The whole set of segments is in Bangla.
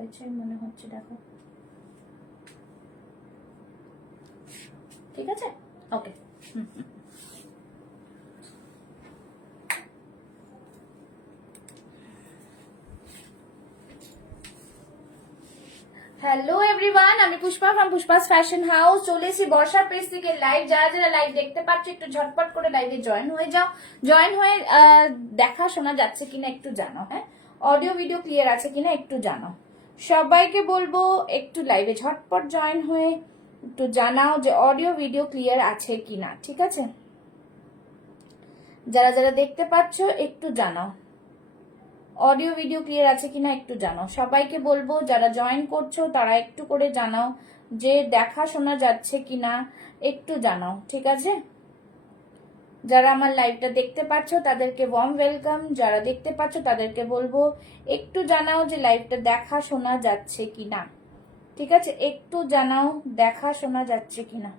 হয়েছে মনে হচ্ছে, দেখো ঠিক আছে, ওকে। হ্যালো এভরিওয়ান, আমি পুষ্পা ফ্রম পুষ্পাস ফ্যাশন হাউস। চলে এসেছি বর্ষার পেজ থেকে লাইভ। যারা যারা লাইভ দেখতে পাচ্ছ একটু ঝটপট করে লাইভে জয়েন হয়ে যাও। জয়েন হয়ে দেখা শোনা যাচ্ছে কিনা একটু জানো, হ্যাঁ, অডিও ভিডিও ক্লিয়ার আছে কিনা একটু জানো। সবাইকে বলবো একটু লাইভে ঝটপট জয়েন হয়ে একটু জানাও যে অডিও ভিডিও ক্লিয়ার আছে কিনা, ঠিক আছে? যারা যারা দেখতে পাচ্ছ একটু জানাও অডিও ভিডিও ক্লিয়ার আছে কিনা একটু জানাও। সবাইকে বলবো যারা জয়েন করছো তারা একটু করে জানাও যে দেখা শোনা যাচ্ছে কিনা একটু জানাও, ঠিক আছে? যারা আমার লাইভটা দেখতে পাচ্ছ তাদেরকে ওয়ার্ম ওয়েলকাম। যারা দেখতে পাচ্ছ তাদেরকে বলবো একটু জানাও যে লাইভটা দেখা শোনা যাচ্ছে কিনা, ঠিক আছে? একটু জানাও দেখা শোনা যাচ্ছে কিনা।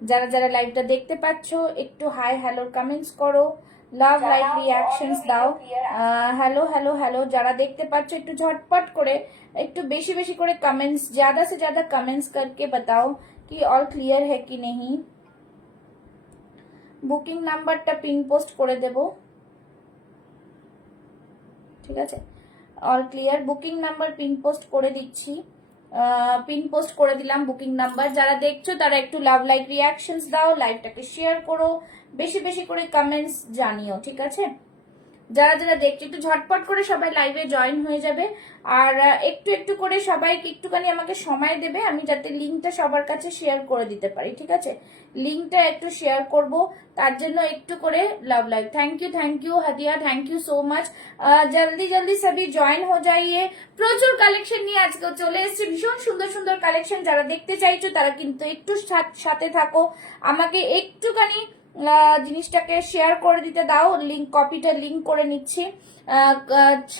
যারা যারা লাইভটা দেখতে পাচ্ছ একটু হাই হ্যালো কমেন্টস করো, লাভ লাইক রিঅ্যাকশনস দাও। Hello hello hello. যারা দেখতে পাচ্ছ একটু ঝটপট করে একটু বেশি বেশি করে कमेंट्स, ज्यादा से ज्यादा कमेंट्स करके बताओ कि ऑल क्लियर है कि नहीं। বুকিং নাম্বারটা পিন পোস্ট করে দেব, ঠিক আছে? All clear, booking number pin post করে দিচ্ছি। পিন পোস্ট করে দিলাম বুকিং নাম্বার। যারা দেখছো তারা একটু লাভ লাইক রিঅ্যাকশনস দাও, লাইভটাকে শেয়ার করো, বেশি বেশি করে কমেন্টস জানিও, ঠিক আছে? যারা যারা দেখছো একটু ঝটপট করে সবাই লাইভে জয়েন হয়ে যাবে। আর একটু একটু করে সবাইকে একটুখানি আমাকে সময় দেবে, আমি যাতে লিঙ্কটা সবার কাছে শেয়ার করে দিতে পারি, ঠিক আছে? লিঙ্কটা একটু শেয়ার করব, তার জন্য একটু করে লাভ লাইভ। थैंक यू হাদিয়া, থ্যাংক ইউ সো মাচ। জলদি জলদি সবই জয়েন হয়ে যাইয়ে। প্রচুর কালেকশন নিয়ে আজকে চলে এসেছে, ভীষণ সুন্দর সুন্দর কালেকশন। যারা দেখতে চাইছো তারা কিন্তু একটু সাথে থাকো, আমাকে একটুখানি জিনিসটাকে শেয়ার করে দিতে দাও। লিংক কপিটা লিংক করে নিচ্ছি।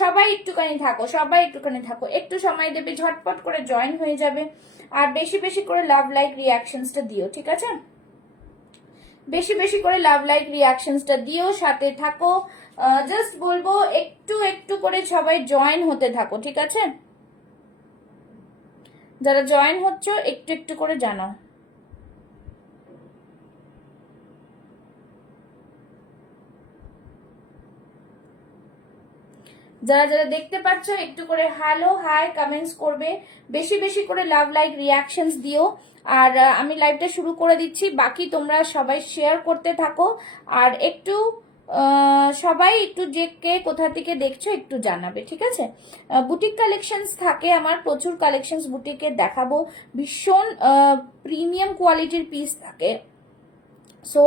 সবাই একটুখানি থাকো, সবাই একটুখানি থাকো, একটু সময় দেবে, ঝটপট করে জয়েন হয়ে যাবে। আর বেশি বেশি করে লাভ লাইক রিঅ্যাকশনসটা দিও, ঠিক আছে? বেশি বেশি করে লাভ লাইক রিঅ্যাকশনসটা দিও, সাথে থাকো। জাস্ট বলবো একটু একটু করে সবাই জয়েন হতে থাকো, ঠিক আছে? যারা জয়েন হচ্ছ একটু একটু করে জানাও। যারা যারা দেখতে পাচ্ছ একটু করে হ্যালো হাই কমেন্টস করবে, বেশি বেশি করে লাভ লাইক রিঅ্যাকশনস দিও। আর আমি লাইভটা শুরু করে দিচ্ছি, বাকি তোমরা সবাই শেয়ার করতে থাকো। আর একটু সবাই একটু যে কে কোথা থেকে দেখছো একটু জানাবে, ঠিক আছে? বুটিক কালেকশনস থাকে আমার, প্রচুর কালেকশনস বুটিকে দেখাবো, ভীষণ প্রিমিয়াম কোয়ালিটির পিস থাকে। সো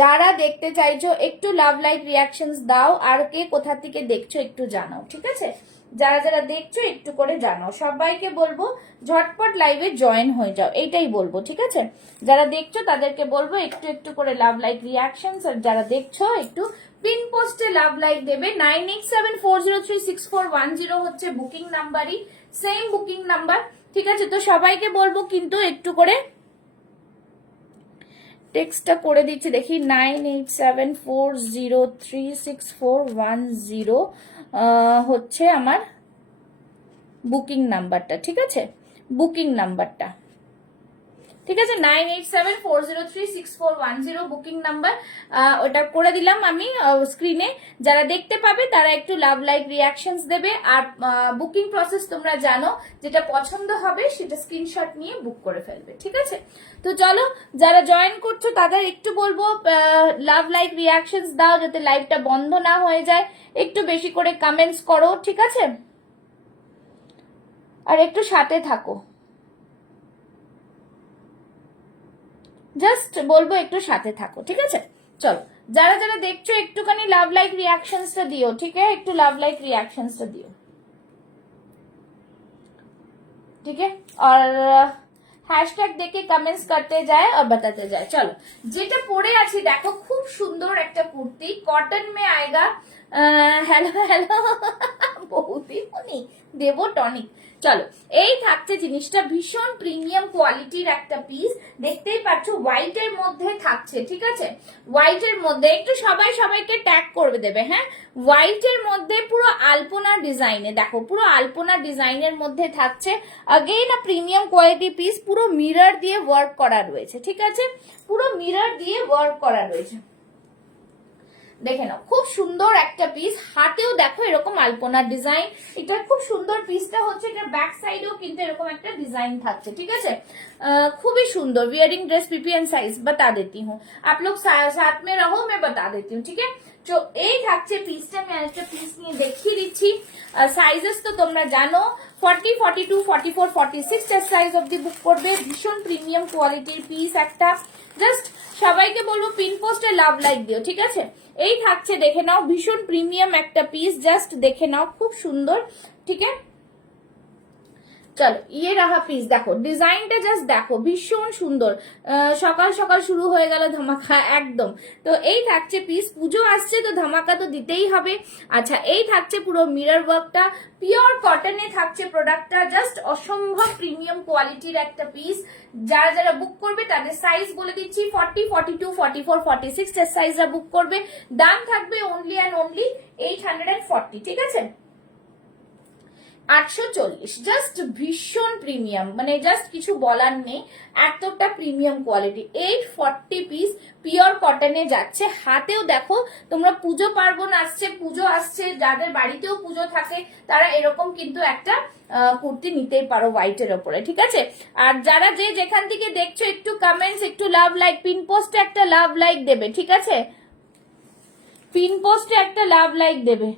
যারা দেখতে চাইছো একটু লাভ লাইক রিঅ্যাকশনস দাও, আর কে কোথা থেকে দেখছো একটু জানাও, ঠিক আছে? যারা যারা দেখছো একটু করে জানাও। সবাইকে বলবো ঝটপট লাইভে জয়েন হয়ে যাও, এইটাই বলবো, ঠিক আছে? যারা দেখছো তাদেরকে বলবো একটু একটু করে লাভ লাইক রিঅ্যাকশনস। আর যারা দেখছো একটু পিন পোস্টে লাভ লাইক দেবে। 9874036410 হচ্ছে বুকিং নাম্বারই, সেম বুকিং নাম্বার, ঠিক আছে? তো সবাইকে বলবো কিন্তু একটু করে টেক্সটটা করে দিচ্ছি, দেখি 9874036410 হচ্ছে আমার বুকিং নাম্বারটা, ঠিক আছে? বুকিং নাম্বারটা, ঠিক আছে? 9874036410 বুকিং নাম্বার। ওটা করে দিলাম আমি স্ক্রিনে। যারা দেখতে পাবে তারা একটু লাভ লাইক রিঅ্যাকশনস দেবে। আর বুকিং প্রসেস তোমরা জানো, যেটা পছন্দ হবে সেটা স্ক্রিনশট নিয়ে বুক করে ফেলবে, ঠিক আছে? তো চলো, যারা জয়েন করছো তাদের একটু বলবো লাভ লাইক রিঅ্যাকশনস দাও, যাতে লাইভটা বন্ধ না হয়ে যায়। একটু বেশি করে কমেন্টস করো, ঠিক আছে? আর একটু সাথে থাকো, জাস্ট বলবো একটু সাথে থাকো, ঠিক আছে? চলো, যারা যারা দেখছো একটুখানি লাভ লাইক রিঅ্যাকশনসটা দিও, ঠিক আছে? একটু লাভ লাইক রিঅ্যাকশনসটা দিও, ठीक है? और हैशटैग देके कमेंट्स करते जाए और बताते जाए। चलो, যেটা পরে আছি দেখো, খুব সুন্দর একটা কুর্তি, কটন মে আয়েগা। হ্যালো হ্যালো বৌদি উনি দেবো টনিক। চলো, এই থাকছে জিনিসটা, ভীষণ প্রিমিয়াম কোয়ালিটির একটা পিস, দেখতেই পাচ্ছ হোয়াইটের মধ্যে থাকছে, ঠিক আছে? হোয়াইটের মধ্যে একটু সবাই সবাইকে ট্যাগ করে দেবে, হ্যাঁ? হোয়াইটের মধ্যে পুরো আলপনা আলপনা ডিজাইনে, দেখো পুরো আলপনা ডিজাইনের মধ্যে থাকছে। अगेन প্রিমিয়াম কোয়ালিটি পিস, পুরো মিরর দিয়ে ওয়ার্ক করা রয়েছে, ঠিক আছে, পুরো মিরর দিয়ে ওয়ার্ক করা রয়েছে। দেখে নাও খুব সুন্দর একটা পিস, হাতেও দেখো এরকম আলপনার ডিজাইন। এটা খুব সুন্দর পিসটা হচ্ছে, এটা ব্যাক সাইডেও কিন্তু এরকম একটা ডিজাइन থাকছে, ঠিক আছে, খুবই সুন্দর। Wearing dress PP and size बता देती हूँ, आप लोग साथ में रहो, मैं बता देती हूँ, ठीक है। তো এই থাকছে পিসটা, আমি আরেকটা পিস নিয়ে দেখিয়ে দিচ্ছি। সাইজেস তো তোমরা জানো, 40, 42, 44, 46 সাইজ অবধি বুক করবে। ভীষণ প্রিমিয়াম কোয়ালিটির পিস একটা, জাস্ট সবাইকে বলবো পিন পোস্টে লাভ লাইক দিও, ঠিক আছে। এই থাকছে, দেখে নাও, ভীষণ প্রিমিয়াম একটা পিস, জাস্ট দেখে নাও, খুব সুন্দর, ঠিক আছে। চলো ইয়ে রাহা পিস, দেখো ডিজাইনটা জাস্ট দেখো, ভীষণ সুন্দর। সকাল সকাল শুরু হয়ে গেল ধামাকা একদম। তো এই থাকছে পিস, পুজো আসছে তো ধামাকা তো দিতেই হবে। আচ্ছা, এই থাকছে পুরো মিরর ওয়ার্কটা, পিওর কটনে থাকছে প্রোডাক্টটা, জাস্ট অসম্ভব প্রিমিয়াম কোয়ালিটির একটা পিস। যারা যারা বুক করবে তাদের সাইজ বলে দিচ্ছি, 40, 42, 44, 46 এর সাইজরা বুক করবে। দাম থাকবে অনলি অ্যান্ড অনলি 840, ঠিক আছে, 840। জাস্ট ভীষণ প্রিমিয়াম, মানে জাস্ট কিছু বলার নেই, এতটা প্রিমিয়াম কোয়ালিটি। 840 পিস, পিওর কটনে যাচ্ছে। হাতেও দেখো তোমরা, পুজো পার্বণ আসছে, পুজো আসছে, যাদের বাড়িতেও পুজো থাকে তারা এরকম কিন্তু একটা কুর্তি নিতেই পারো হোয়াইটের ওপরে, ঠিক আছে। আর যারা যে যেখান থেকে দেখছো একটু কমেন্টস, একটু লাভ লাইক, পিন পোস্টে একটা লাভ লাইক দেবে, ঠিক আছে, পিন পোস্টে একটা লাভ লাইক দেবে।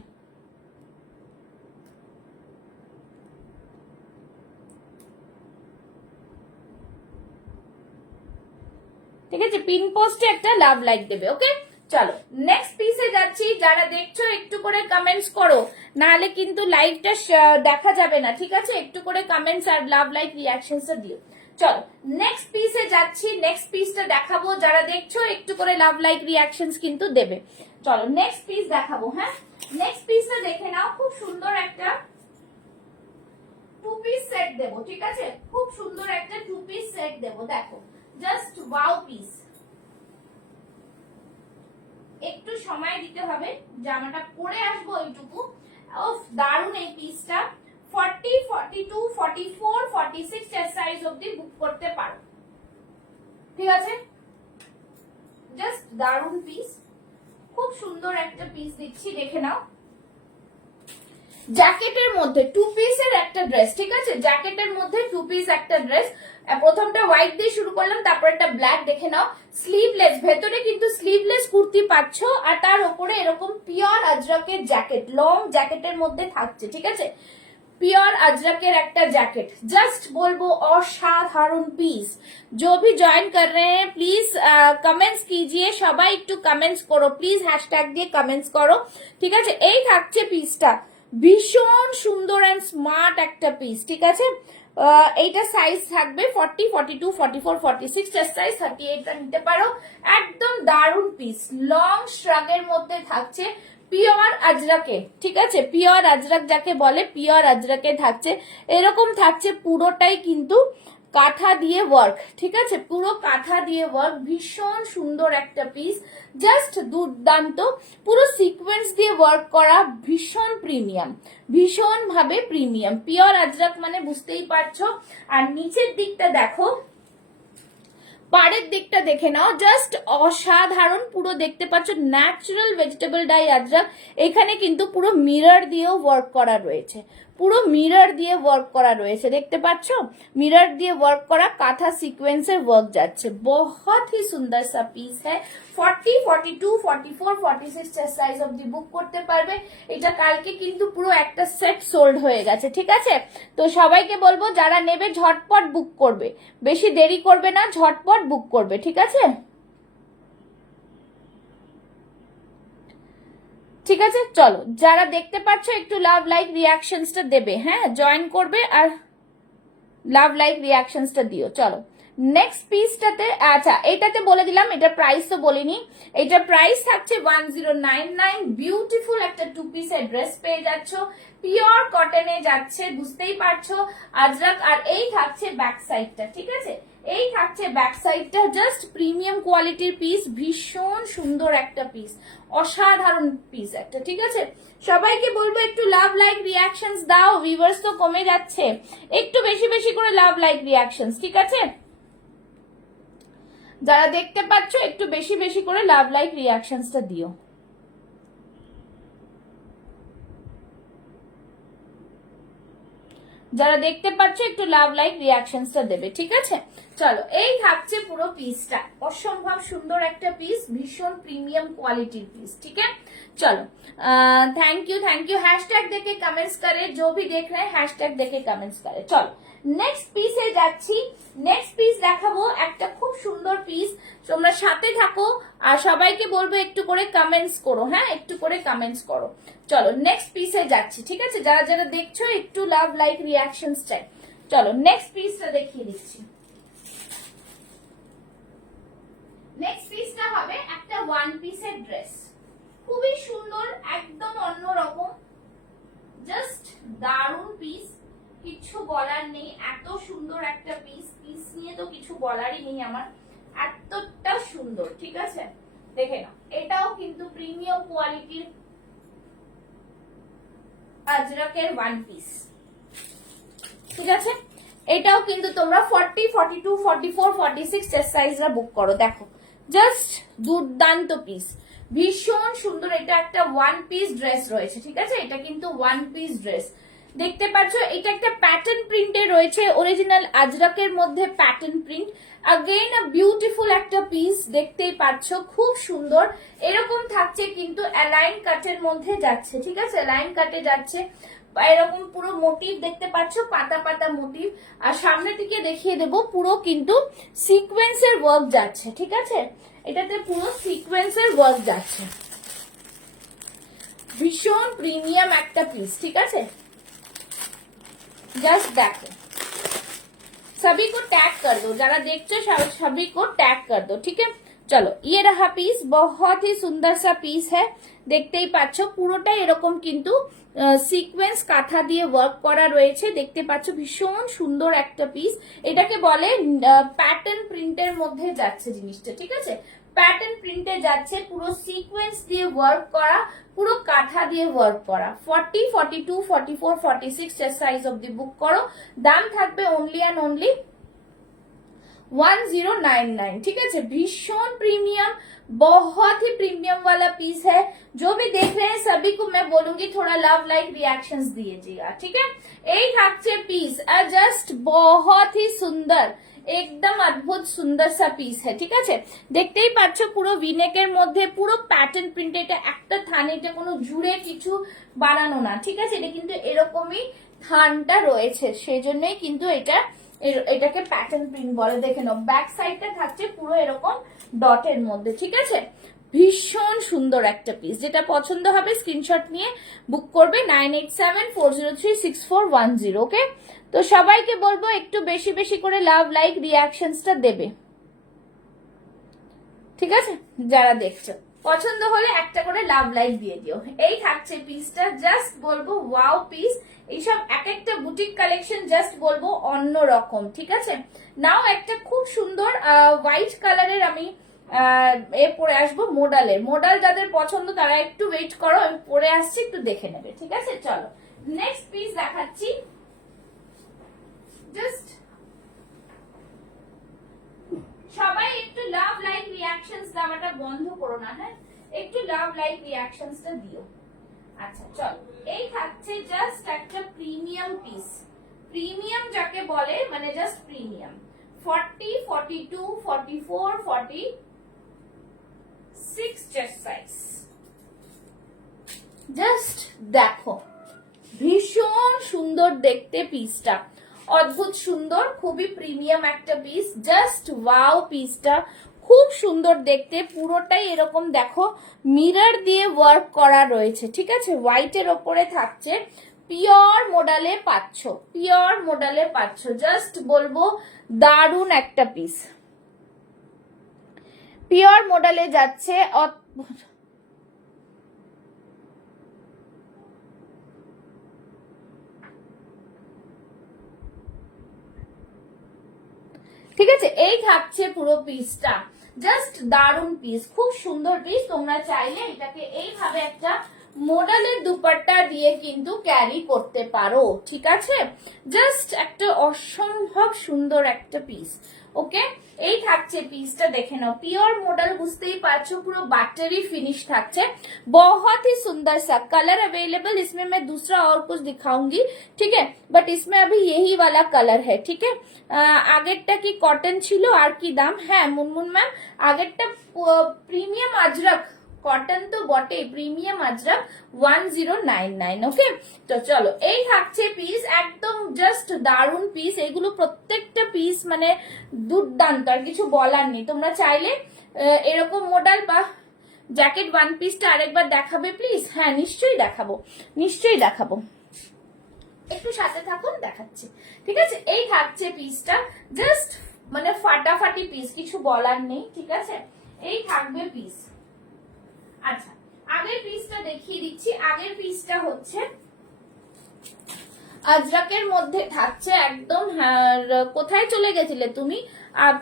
ঠিক আছে, পিন পোস্টে একটা লাভ লাইক দেবে, ওকে। চলো নেক্সট পিসে যাচ্ছি, যারা দেখছো একটু করে কমেন্টস করো, নাহলে কিন্তু লাইভটা দেখা যাবে না, ঠিক আছে, একটু করে কমেন্টস আর লাভ লাইক রিয়াকশনসটা দিও। চলো নেক্সট পিসে যাচ্ছি, নেক্সট পিসটা দেখাবো, যারা দেখছো একটু করে লাভ লাইক রিয়াকশনস কিন্তু দেবে। চলো নেক্সট পিস দেখাবো, হ্যাঁ নেক্সট পিসটা দেখে নাও, খুব সুন্দর একটা 2 পিস সেট দেবো, ঠিক আছে, খুব সুন্দর একটা 2 পিস সেট দেবো, দেখো জাস্ট ওয়াও পিস। একটু সময় দিতে হবে, জামাটা পরে আসবো এইটুকু। ওফ দারুন এই পিসটা, 40, 42, 44, 46 এর সাইজ অবধি বুক করতে পারো, ঠিক আছে, জাস্ট দারুন পিস, খুব সুন্দর একটা পিস দিচ্ছি, দেখে নাও। জ্যাকেটের মধ্যে 2 পিসের একটা ড্রেস, ঠিক আছে, জ্যাকেটের মধ্যে 2 পিস একটা ড্রেস। প্রথমটা হোয়াইট দিয়ে শুরু করলাম, তারপর একটা ব্ল্যাক, দেখে নাও। স্লিভলেস, ভেতরে কিন্তু স্লিভলেস কুর্তি পাচ্ছ, আর তার উপরে এরকম পিওর আজরকের জ্যাকেট, লং জ্যাকেটের মধ্যে থাকছে, ঠিক আছে, পিওর আজরকের একটা জ্যাকেট, জাস্ট বলবো অসাধারণ পিস। जो भी ज्वाइन कर रहे हैं प्लीज कमेंट्स कीजिए, সবাই একটু কমেন্টস করো প্লিজ, হ্যাশট্যাগ দিয়ে কমেন্টস করো, ঠিক আছে। এই থাকছে পিসটা, ভীষণ সুন্দর এন্ড স্মার্ট একটা পিস, ঠিক আছে। এইটা সাইজ থাকবে 40, 42, 44, 46 এর সাইজ, 38 টা নিতে পারো। একদম দারুন পিস, লং শ্রাগের মধ্যে থাকছে, পিওর আজরাকে, ঠিক আছে, পিওর আজরাক যাকে বলে, পিওর আজরাকে থাকছে, এরকম থাকছে পুরোটাই কিন্তু কাঁথা দিয়ে ওয়ার্ক, ঠিক আছে, পুরো কাঁথা দিয়ে ওয়ার্ক, ভীষণ সুন্দর একটা পিস, জাস্ট দুর্দান্ত, পুরো সিকোয়েন্স দিয়ে ওয়ার্ক করা, ভীষণ প্রিমিয়াম, ভীষণ ভাবে প্রিমিয়াম, পিওর আজরাক মানে বুঝতেই পারছো। আর নিচের দিকটা দেখো, পাড়ের দিকটা দেখে নাও, জাস্ট অসাধারণ, পুরো দেখতে পাচ্ছ ন্যাচারাল ভেজিটেবল ডাই আজরাক। এখানে কিন্তু পুরো মিরর দিয়েও ওয়ার্ক করা রয়েছে, পুরো মিরর দিয়ে ওয়ার্ক করা রয়েছে, দেখতে পাচ্ছ, মিরর দিয়ে ওয়ার্ক করা কাঁথা সিকোয়েন্সের ওয়ার্ক যাচ্ছে, বহুত ही সুন্দর সা পিস है। 40, 42, 44, 46 সাইজ অবধি বুক করতে পারবে। এটা কালকে কিন্তু পুরো একটা সেট সোল্ড হয়ে গেছে, ঠিক আছে। তো সবাইকে বলবো যারা নেবে ঝটপট বুক করবে, বেশি দেরি করবে না, ঝটপট বুক করবে, ঠিক আছে, ঠিক আছে। চলো যারা দেখতে পাচ্ছ একটু লাভ লাইক রিয়াকশনসটা দেবে, হ্যাঁ জয়েন করবে আর লাভ লাইক রিয়াকশনসটা দিও। চলো নেক্সট পিসটাতে, আচ্ছা এটাতে বলে দিলাম, এটা প্রাইস তো বলিনি। এটা প্রাইস থাকছে 1099। বিউটিফুল একটা 2 পিসের ড্রেস পেয়ে যাচ্ছ, পিওর কটনে যাচ্ছে, বুঝতেই পারছো আজরাক। আর এই থাকছে ব্যাক সাইডটা, ঠিক আছে, এই থাকছে ব্যাক সাইডটা, জাস্ট প্রিমিয়াম কোয়ালিটির পিস, ভীষণ সুন্দর একটা পিস, অসাধারণ পিস একটা, ঠিক আছে। সবাইকে বলবো একটু লাভ লাইক রিয়াকশনস দাও, ভিউয়ার্স তো কমে যাচ্ছে, একটু বেশি বেশি করে লাভ লাইক রিয়াকশনস, ঠিক আছে। যারা দেখতে পাচ্ছ একটু বেশি বেশি করে লাভ লাইক রিয়াকশনসটা দিও। যারা দেখতে পাচ্ছ একটু লাভ লাইক রিয়াকশনসটা দেবে, ঠিক আছে। চলো, এই থাকছে পুরো পিসটা, অসম্ভব সুন্দর একটা পিস, ভীষণ প্রিমিয়াম কোয়ালিটির পিস, ঠিক আছে। चलो थैंक यू हैशटैग देके कमेंट्स करे, जो भी देख रहे हैं हैशटैग देके कमेंट्स करे। चलो নেক্সট পিসে যাচ্ছি, নেক্সট পিস দেখাবো একটা খুব সুন্দর পিস, তোমরা সাথে থাকো আর সবাইকে বলবো একটু করে কমেন্টস করো, হ্যাঁ একটু করে কমেন্টস করো। চলো নেক্সট পিসে যাচ্ছি, ঠিক আছে, যারা যারা দেখছো একটু লাভ লাইক রিয়াকশনস চাই। চলো নেক্সট পিসটা দেখিয়ে দিচ্ছি। নেক্সট পিসটা হবে একটা ওয়ান পিসের ড্রেস, খুবই সুন্দর, একদম অন্যরকম, জাস্ট দারুন পিস, কিছু বলার নেই, এত সুন্দর একটা পিস, পিস নিয়ে তো কিছু বলারই নেই আমার, এতটা সুন্দর, ঠিক আছে। দেখে নাও, এটাও কিন্তু প্রিমিয়াম কোয়ালিটির আজরাকের ওয়ান পিস, ঠিক আছে। এটাও কিন্তু তোমরা 40, 42, 44, 46 চেস্ট সাইজরা বুক করো। দেখো জাস্ট দুর্দান্ত পিস, ভীষণ সুন্দর, এটা একটা ওয়ান পিস ড্রেস রয়েছে, ঠিক আছে, এটা কিন্তু ওয়ান পিস ড্রেস, দেখতে পাচ্ছ। এটা একটা প্যাটার্ন প্রিন্টে রয়েছে, অরিজিনাল আজরাকের মধ্যে প্যাটার্ন প্রিন্ট, अगेन বিউটিফুল একটা পিস, দেখতেই পাচ্ছ খুব সুন্দর, এরকম থাকছে কিন্তু অ্যালাইন কাটের মধ্যে যাচ্ছে, ঠিক আছে, অ্যালাইন কাটে যাচ্ছে, এরকম পুরো মোটিভ দেখতে পাচ্ছ, পাতা পাতা মোটিভ, আর সামনে থেকে দেখিয়ে দেব পুরো কিন্তু সিকোয়েন্সের ওয়ার্ক যাচ্ছে, ঠিক আছে, এটাতে পুরো সিকোয়েন্সের ওয়ার্ক যাচ্ছে, ভীষণ প্রিমিয়াম একটা পিস, ঠিক আছে। जस्ट देखो, सभी को टैग कर दो, जरा देखते सभी को टैग कर दो, ठीक है। चलो ये रहा पीस, बहुत ही सुंदर सा पीस है, দেখতেই পাচ্ছ পুরোটা এরকম কিন্তু সিকোয়েন্স কাঁথা দিয়ে ওয়ার্ক করা রয়েছে, দেখতে পাচ্ছ ভীষণ সুন্দর একটা পিস, এটাকে বলে প্যাটার্ন প্রিন্টের মধ্যে যাচ্ছে জিনিসটা, ঠিক আছে, প্যাটার্ন প্রিন্টে যাচ্ছে, পুরো সিকোয়েন্স দিয়ে ওয়ার্ক করা, পুরো কাঁথা দিয়ে ওয়ার্ক করা, 40, 42, 44, 46 চেস্ট সাইজ অব্দি বুক করো, দাম থাকবে ओनली एंड ओनली 1099, ठीक है। भीषण प्रीमियम, बहुत ही प्रीमियम वाला पीस है, जो भी देख रहे हैं सभी को मैं बोलूंगी थोड़ा लव लाइक रिएक्शंस दीजिएगा, ठीक है। एक থাকছে পিস, জাস্ট बहुत ही সুন্দর, একদম অদ্ভুত সুন্দর সা পিস है, ঠিক আছে, দেখতেই পাচ্ছ পুরো ভিনেকের মধ্যে পুরো প্যাটার্ন প্রিন্ট, এটা একটা থান, এটা কোনো জুড়ে কিছু বানানো না, ঠিক আছে, এটা কিন্তু এরকমই থানটা রয়েছে, সেজন্যই কিন্তু এটাকে প্যাটার্ন প্রিন্ট বলে। দেখে নাও ব্যাক সাইডটা থাকছে পুরো এরকম ডটের মধ্যে, ঠিক আছে, ভীষণ সুন্দর একটা পিস, যেটা পছন্দ হবে স্ক্রিনশট নিয়ে বুক করবে 9874036410, ওকে। তো সবাইকে বলবো একটু বেশি বেশি করে লাভ লাইক রিয়াকশনসটা দেবে, ঠিক আছে, যারা দেখছো পছন্দ হলে একটা করে লাভ লাইক দিয়ে দিও। এই থাকছে পিসটা, জাস্ট বলবো ওয়াও পিস, এইসব এক একটা বুটিক কালেকশন জাস্ট বলবো অন্যরকম, ঠিক আছে। নাও একটা খুব সুন্দর হোয়াইট কালারের আমি এ পরে আসবো, মোডাল যাদের পছন্দ তারা একটু ওয়েট করো, আমি পরে আসছি, একটু দেখে নেবে, ঠিক আছে। চলো নেক্সট পিস দেখাচ্ছি, জাস্ট সবাই একটু লাভ লাইক রিয়াকশনস দেওয়াটা বন্ধ করো না, হ্যাঁ একটু লাভ লাইক রিয়াকশনসটা দিও। আচ্ছা চলো, এই থাকছে জাস্ট একটা প্রিমিয়াম পিস, প্রিমিয়াম যাকে বলে মানে just premium, 40, 42, 44, 46 chest size, just দেখো ভীষণ সুন্দর দেখতে পিসটা, অদ্ভুত সুন্দর, খুবই প্রিমিয়াম একটা পিস, জাস্ট ওয়াও পিসটা খুব সুন্দর দেখতে, পুরোটাই এরকম দেখো মিরর দিয়ে ওয়ার্ক করা রয়েছে, ঠিক আছে, হোয়াইটের ওপরে থাকছে, পিওর মডেলে পাচ্ছ, পিওর মডেলে পাচ্ছ, জাস্ট বলবো দারুণ একটা পিস। পিওর মডেলে যাচ্ছে, ঠিক আছে। এই থাকছে পুরো পিসটা, জাস্ট দারুন পিস, খুব সুন্দর পিস। তোমরা চাইলে এটাকে এইভাবে একটা মডেলের দুপাট্টা দিয়ে কিন্তু ক্যারি করতে পারো, ঠিক আছে। জাস্ট একটা অসম্ভব সুন্দর একটা পিস। ওকে, এই থাকছে পিসটা, দেখে নাও। পিওর मॉडल বুঝতেই পারছো, পুরো বাটারি फिनिश থাকছে, बहुत ही सुंदर सा कलर अवेलेबल। इसमें मैं दूसरा और कुछ दिखाऊंगी, ठीक है, बट इसमें अभी यही वाला कलर है, ठीक है। আগেরটা কি কটন ছিল আর কি দাম? হ্যাঁ মুনমুন ম্যাম, আগেরটা প্রিমিয়াম আজরক, কটন তো বটে, প্রিমিয়াম আজরক 1099। ওকে, তো চলো এই থাকছে পিস, একদম জাস্ট দারুন পিস। এইগুলো প্রত্যেকটা পিস মানে দুর্দান্ত, আর কিছু বলার নেই। তোমরা চাইলে এরকম মডেল বা জ্যাকেট ওয়ান পিসটা আরেকবার দেখাবে প্লিজ? হ্যাঁ নিশ্চয়ই দেখাবো, নিশ্চয়ই দেখাবো, একটু সাথে থাকুন, দেখাচ্ছি, ঠিক আছে। এই থাকছে পিসটা, জাস্ট মানে ফাটাফাটি পিস, কিছু বলার নেই, ঠিক আছে। এই থাকবে পিস। আচ্ছা, আগের পিসটা দেখিয়ে দিচ্ছি। আগের পিসটা হচ্ছে আজরাকের মধ্যে থাকছে একদম। কোথায় চলে গেছিলে তুমি?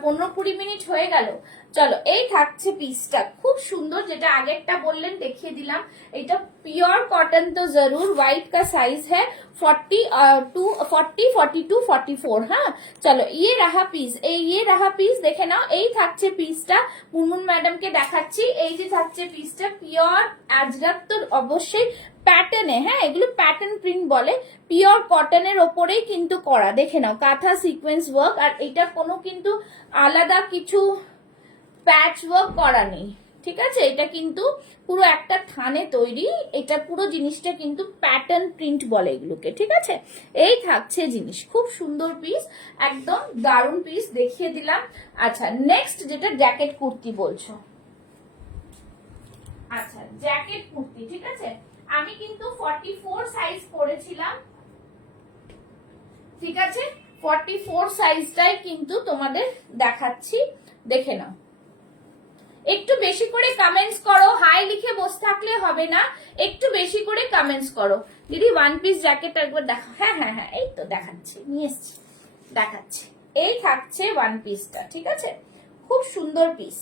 15-20 মিনিট হয়ে গেল। চলো, এই থাকছে পিসটা, খুব সুন্দর। যেটা আগেরটা বললেন দেখিয়ে দিলাম। এটা পিওর কটন তো জরুর। व्हाइट का साइज है 42-44। हाँ চলো, ये रहा পিস, ये रहा পিস, দেখে নাও। এই থাকছে পিসটা, মুনমুন ম্যাডামকে দেখাচ্ছি। এই যে থাকছে পিসটা, পিওর আজরাক তো অবশ্যই প্যাটার্নে, হ্যাঁ এগুলো প্যাটার্ন প্রিন্ট বলে। পিওর কটনের ওপরেই কিন্তু করা, দেখে নাও, কাঁথা সিকোয়েন্স ওয়ার্ক। আর এটা কোনো কিন্তু আলাদা কিছু প্যাচ ওয়ার্ক করা নেই, ঠিক আছে। এটা কিন্তু পুরো একটা থানে তৈরি, এটা পুরো জিনিসটা কিন্তু প্যাটার্ন প্রিন্ট বলে এগুলোকে, ঠিক আছে। এই থাকছে জিনিস, খুব সুন্দর পিস, একদম দারুণ পিস, দেখিয়ে দিলাম। আচ্ছা, নেক্সট যেটা জ্যাকেট কুর্তি বলছো, আচ্ছা জ্যাকেট কুর্তি, ঠিক আছে। আমি কিন্তু 44 সাইজ করেছিলাম, ঠিক আছে। 44 সাইজটাই কিন্তু তোমাদের দেখাচ্ছি, দেখে নাও। একটু বেশি করে কমেন্টস করো, হাই লিখে বসে থাকলে হবে না, একটু বেশি করে কমেন্টস করো। দিদি ওয়ান পিস জ্যাকেট একবার দেখো। হ্যাঁ হ্যাঁ হ্যাঁ, এই তো দেখাচ্ছি, নিয়ে এসছি, দেখাচ্ছি। এই থাকছে ওয়ান পিসটা, ঠিক আছে, খুব সুন্দর পিস,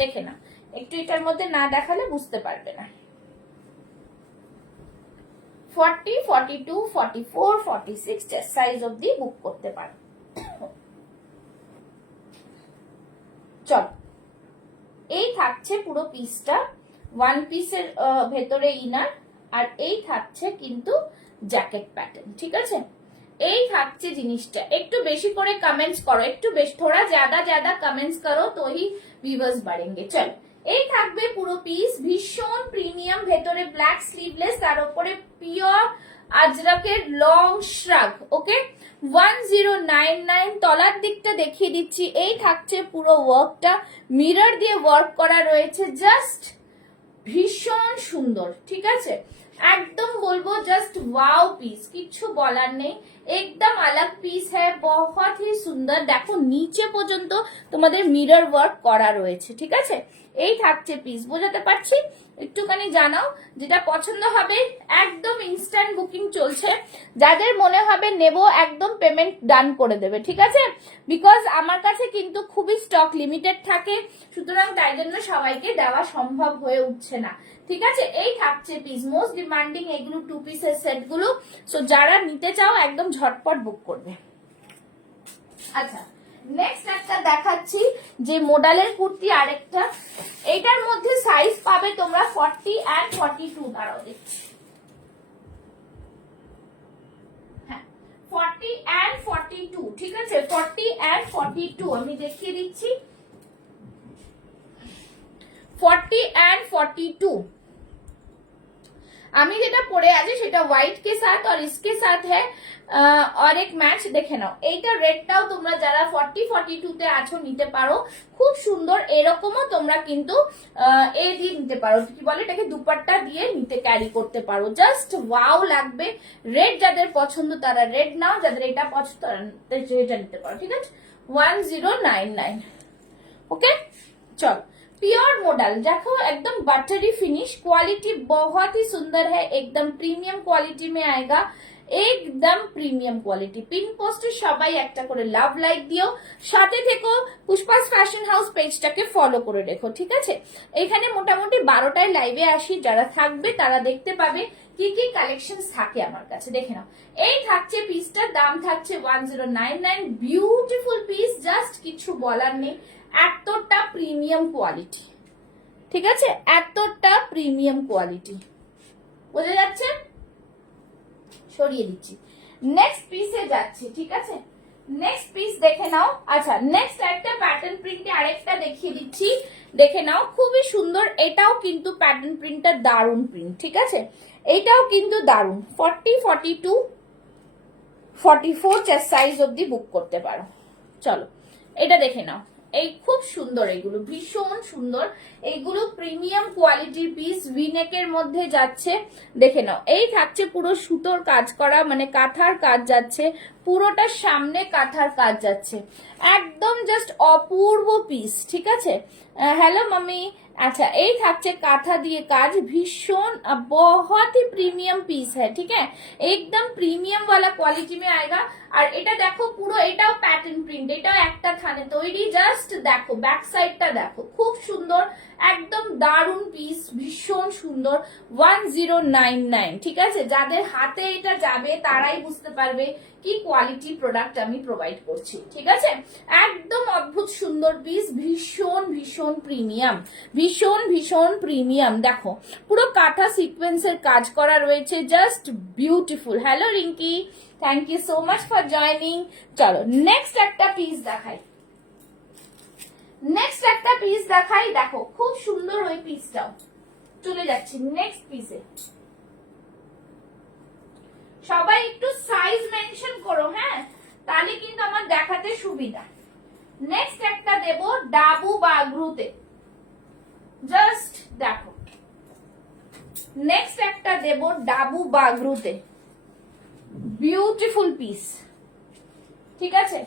দেখে না। একটু এটার মধ্যে না দেখালে বুঝতে পারবে না। 40, 42, 44, 46 সাইজ অবধি বুক করতে পারো। চল, এই থাকছে পুরো পিসটা, ওয়ান পিসের ভেতরে ইনার, আর এই থাকছে কিন্তু জ্যাকেট প্যাটার্ন, ঠিক আছে। এই থাকছে জিনিসটা। একটু বেশি করে কমেন্টস করো, একটু বেশি, থোড়া জ্যাদা কমেন্টস করো তো হি ভিউয়ার্স বাড়েंगे। চলো, এই থাকবে পুরো পিস, ভীষণ প্রিমিয়াম, ভেতরে ব্ল্যাক স্লিভলেস, তার উপরে পিওর আজরাকের লং শ্রাগ। ওকে, 1099। তলার দিকটা দেখিয়ে দিচ্ছি। এই থাকছে পুরো ওয়ার্কটা, মিরর দিয়ে ওয়ার্ক করা রয়েছে, জাস্ট ভীষণ সুন্দর, ঠিক আছে। একদম বলবো জাস্ট ওয়াও পিস, কিচ্ছু বলার নেই, একদম আলাগ পিস হ্যাঁ, বহুত হি সুন্দর। দেখো নিচে পর্যন্ত তোমাদের মিরর ওয়ার্ক করা রয়েছে, ঠিক আছে। এই থাকছে পিস, বোঝাতে পারছি? একটুখানি জানাও যেটা পছন্দ হবে। একদম ইনস্ট্যান্ট বুকিং চলছে, যাদের মনে হবে নেব একদম পেমেন্ট ডান করে দেবে, ঠিক আছে। বিকজ আমার কাছে কিন্তু খুবই স্টক লিমিটেড থাকে, সুতরাং তাই জন্য সবাইকে দেওয়া সম্ভব হয়ে উঠছে না, ঠিক আছে। এই থাকছে পিস, মোস্ট ডিমান্ডিং এগুলো 2 পিসের সেট গুলো। সো যারা নিতে চাও একদম ঝটপট বুক করবে। আচ্ছা, নেক্সট একটা দেখাচ্ছি যে মডেলের কুর্তি, আরেকটা। এইটার মধ্যে সাইজ পাবে তোমরা 40 and 42। দাঁড়াও দেখছি, হ্যাঁ 40 and 42, ঠিক আছে। 40 and 42 আমি দেখিয়ে দিচ্ছি। 40 and 42 আমি যেটা পরে আছি সেটা হোয়াইট কে সাথ আর ইসকে সাথ হ্যাঁ और एक ম্যাচ দেখে নাও। এইটা রেডটাও তোমরা যারা 40-42 তে আছো নিতে পারো, খুব সুন্দর। এরকমও তোমরা কিন্তু এই দিয়ে নিতে পারো, কি বলে এটাকে, দুপাট্টা দিয়ে নিতে ক্যারি করতে পারো, জাস্ট ওয়াও লাগবে। রেড যাদের পছন্দ তারা রেড নাও, যাদের এটা পছন্দ তারা এটা নিতে পারো, ঠিক আছে। 1099। ओके चलो, प्योर मॉडल देखो एकदम बटरी फिनिश, क्वालिटी बहुत ही सुंदर है, एकदम प्रीमियम क्वालिटी में आएगा, একদম প্রিমিয়াম কোয়ালিটি। পিন পোস্টে সবাই একটা করে লাভ লাইক দিও, সাথে থেকো পুষ্পাস ফ্যাশন হাউস পেজটাকে ফলো করে রেখো, ঠিক আছে। এখানে মোটামুটি 12টায় লাইভে আসি, যারা থাকবে তারা দেখতে পাবে কি কি কালেকশন থাকে আমার কাছে, দেখে নাও। এই থাকছে পিসটার দাম থাকছে 1099, বিউটিফুল পিস, জাস্ট কিছু বলার নেই, এতটা প্রিমিয়াম কোয়ালিটি, ঠিক আছে, এতটা প্রিমিয়াম কোয়ালিটি, বোঝা যাচ্ছে। সরিয়ে দিচ্ছি, নেক্সট পিসে যাচ্ছি, ঠিক আছে। নেক্সট পিস দেখে নাও। আচ্ছা, নেক্সট একটা প্যাটার্ন প্রিন্টে আরেকটা দেখিয়ে দিচ্ছি, দেখে নাও, খুবই সুন্দর। এটাও কিন্তু প্যাটার্ন প্রিন্টটা দারুন প্রিন্ট, ঠিক আছে, এটাও কিন্তু দারুন। 40, 42, 44 চেস্ট সাইজ অব্দি বুক করতে পারো। চলো এটা দেখে নাও, এই খুব সুন্দর, এগুলো ভীষণ সুন্দর, এইগুলো প্রিমিয়াম কোয়ালিটির পিস, ভিনেকের মধ্যে যাচ্ছে, দেখে নাও। এই থাকছে পুরো সুতোর কাজ করা, মানে কাঁথার কাজ যাচ্ছে, পুরোটা সামনে কাঁথার কাজ যাচ্ছে, একদম জাস্ট অপূর্ব পিস, ঠিক আছে। হ্যালো মামি। अच्छा, এই থাকছে কাঁথা দিয়ে কাজ, ভীষণ बहुत ही प्रीमियम पीस है, ठीक है, एकदम प्रीमियम वाला क्वालिटी में आएगा। আর এটা দেখো পুরো, এটাও প্যাটার্ন প্রিন্ট, এটাও একটা থানে তৈরি, জাস্ট দেখো ব্যাক সাইডটা দেখো, খুব সুন্দর, একদম দারুন পিস, ভীষণ সুন্দর। 1099, ঠিক আছে, যাদের হাতে এটা যাবে তারাই বুঝতে পারবে কি কোয়ালিটি প্রোডাক্ট আমি প্রোভাইড করছি, ঠিক আছে। একদম অদ্ভুত সুন্দর পিস, ভীষণ ভীষণ প্রিমিয়াম, ভীষণ ভীষণ প্রিমিয়াম। দেখো পুরো কাঁথা সিকোয়েন্সের কাজ করা রয়েছে, just beautiful. Hello Rinki, thank you so much for joining. চলো নেক্সট একটা পিস দেখাই, নেক্সট একটা পিস দেখাই, দেখো খুব সুন্দর ওই পিসটাও। চলে যাচ্ছি নেক্সট পিসে, সবাই একটু সাইজ মেনশন করো, হ্যাঁ, তাহলে কিন্তু আমার দেখাতে সুবিধা। নেক্সট একটা দেব ডাবু বাগরুতে, জাস্ট দেখো, নেক্সট একটা দেব ডাবু বাগরুতে, বিউটিফুল পিস, ঠিক আছে,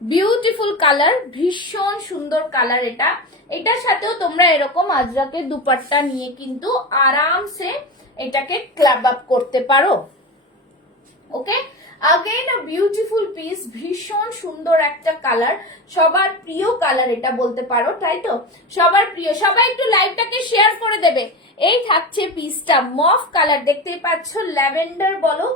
বিউটিফুল কালার, ভীষণ সুন্দর কালার। এটা এটার সাথেও তোমরা এরকম আজরাকের দুপাট্টা নিয়ে কিন্তু আরামসে এটাকে ক্লাব আপ করতে পারো। ওকে, अगेन अ বিউটিফুল পিস, ভীষণ সুন্দর একটা কালার, সবার প্রিয় কালার এটা বলতে পারো, তাই তো, সবার প্রিয়। সবাই একটু লাইভটাকে শেয়ার করে দেবে। এই থাকছে পিসটা, মফ কালার, দেখতেই পাচ্ছ, ল্যাভেন্ডার বলো,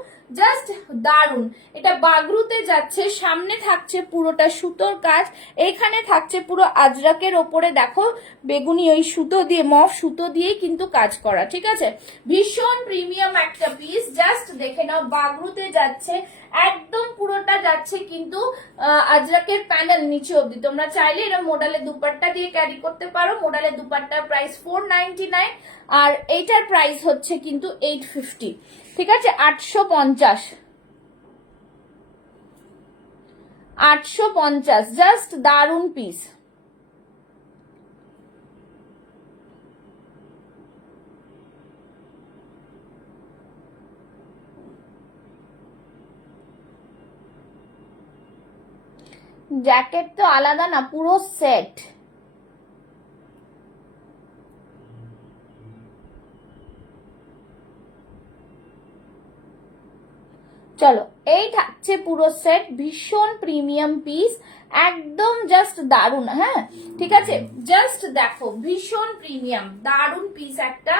জাস্ট দারুন। এটা বাগরুতে যাচ্ছে, সামনে থাকছে পুরোটা সুতোর কাজ, এখানে থাকছে পুরো আজরাকের ওপরে দেখো বেগুনি ওই সুতো দিয়ে, মফ সুতো দিয়েই কিন্তু কাজ করা, ঠিক আছে, ভীষণ প্রিমিয়াম একটা পিস, জাস্ট দেখে নাও। বাগরুতে যাচ্ছে, একদম পুরোটা যাচ্ছে কিন্তু আজরাকের প্যানেল নিচে অব্দি। তোমরা চাইলে এরা মোডালের দুপাট্টা দিয়ে ক্যারি করতে পারো। মোডালের দুপাট্টার প্রাইস 499, আর এইটার প্রাইস হচ্ছে কিন্তু 850, ঠিক আছে, 850, 850, জাস্ট দারুন পিস। জ্যাকেট তো আলাদা না, পুরো সেট। চলো এই থাকছে পুরো সেট, ভীষণ প্রিমিয়াম পিস, একদম জাস্ট দারুন, হ্যাঁ, ঠিক আছে, জাস্ট দেখো ভীষণ প্রিমিয়াম দারুন পিস একটা,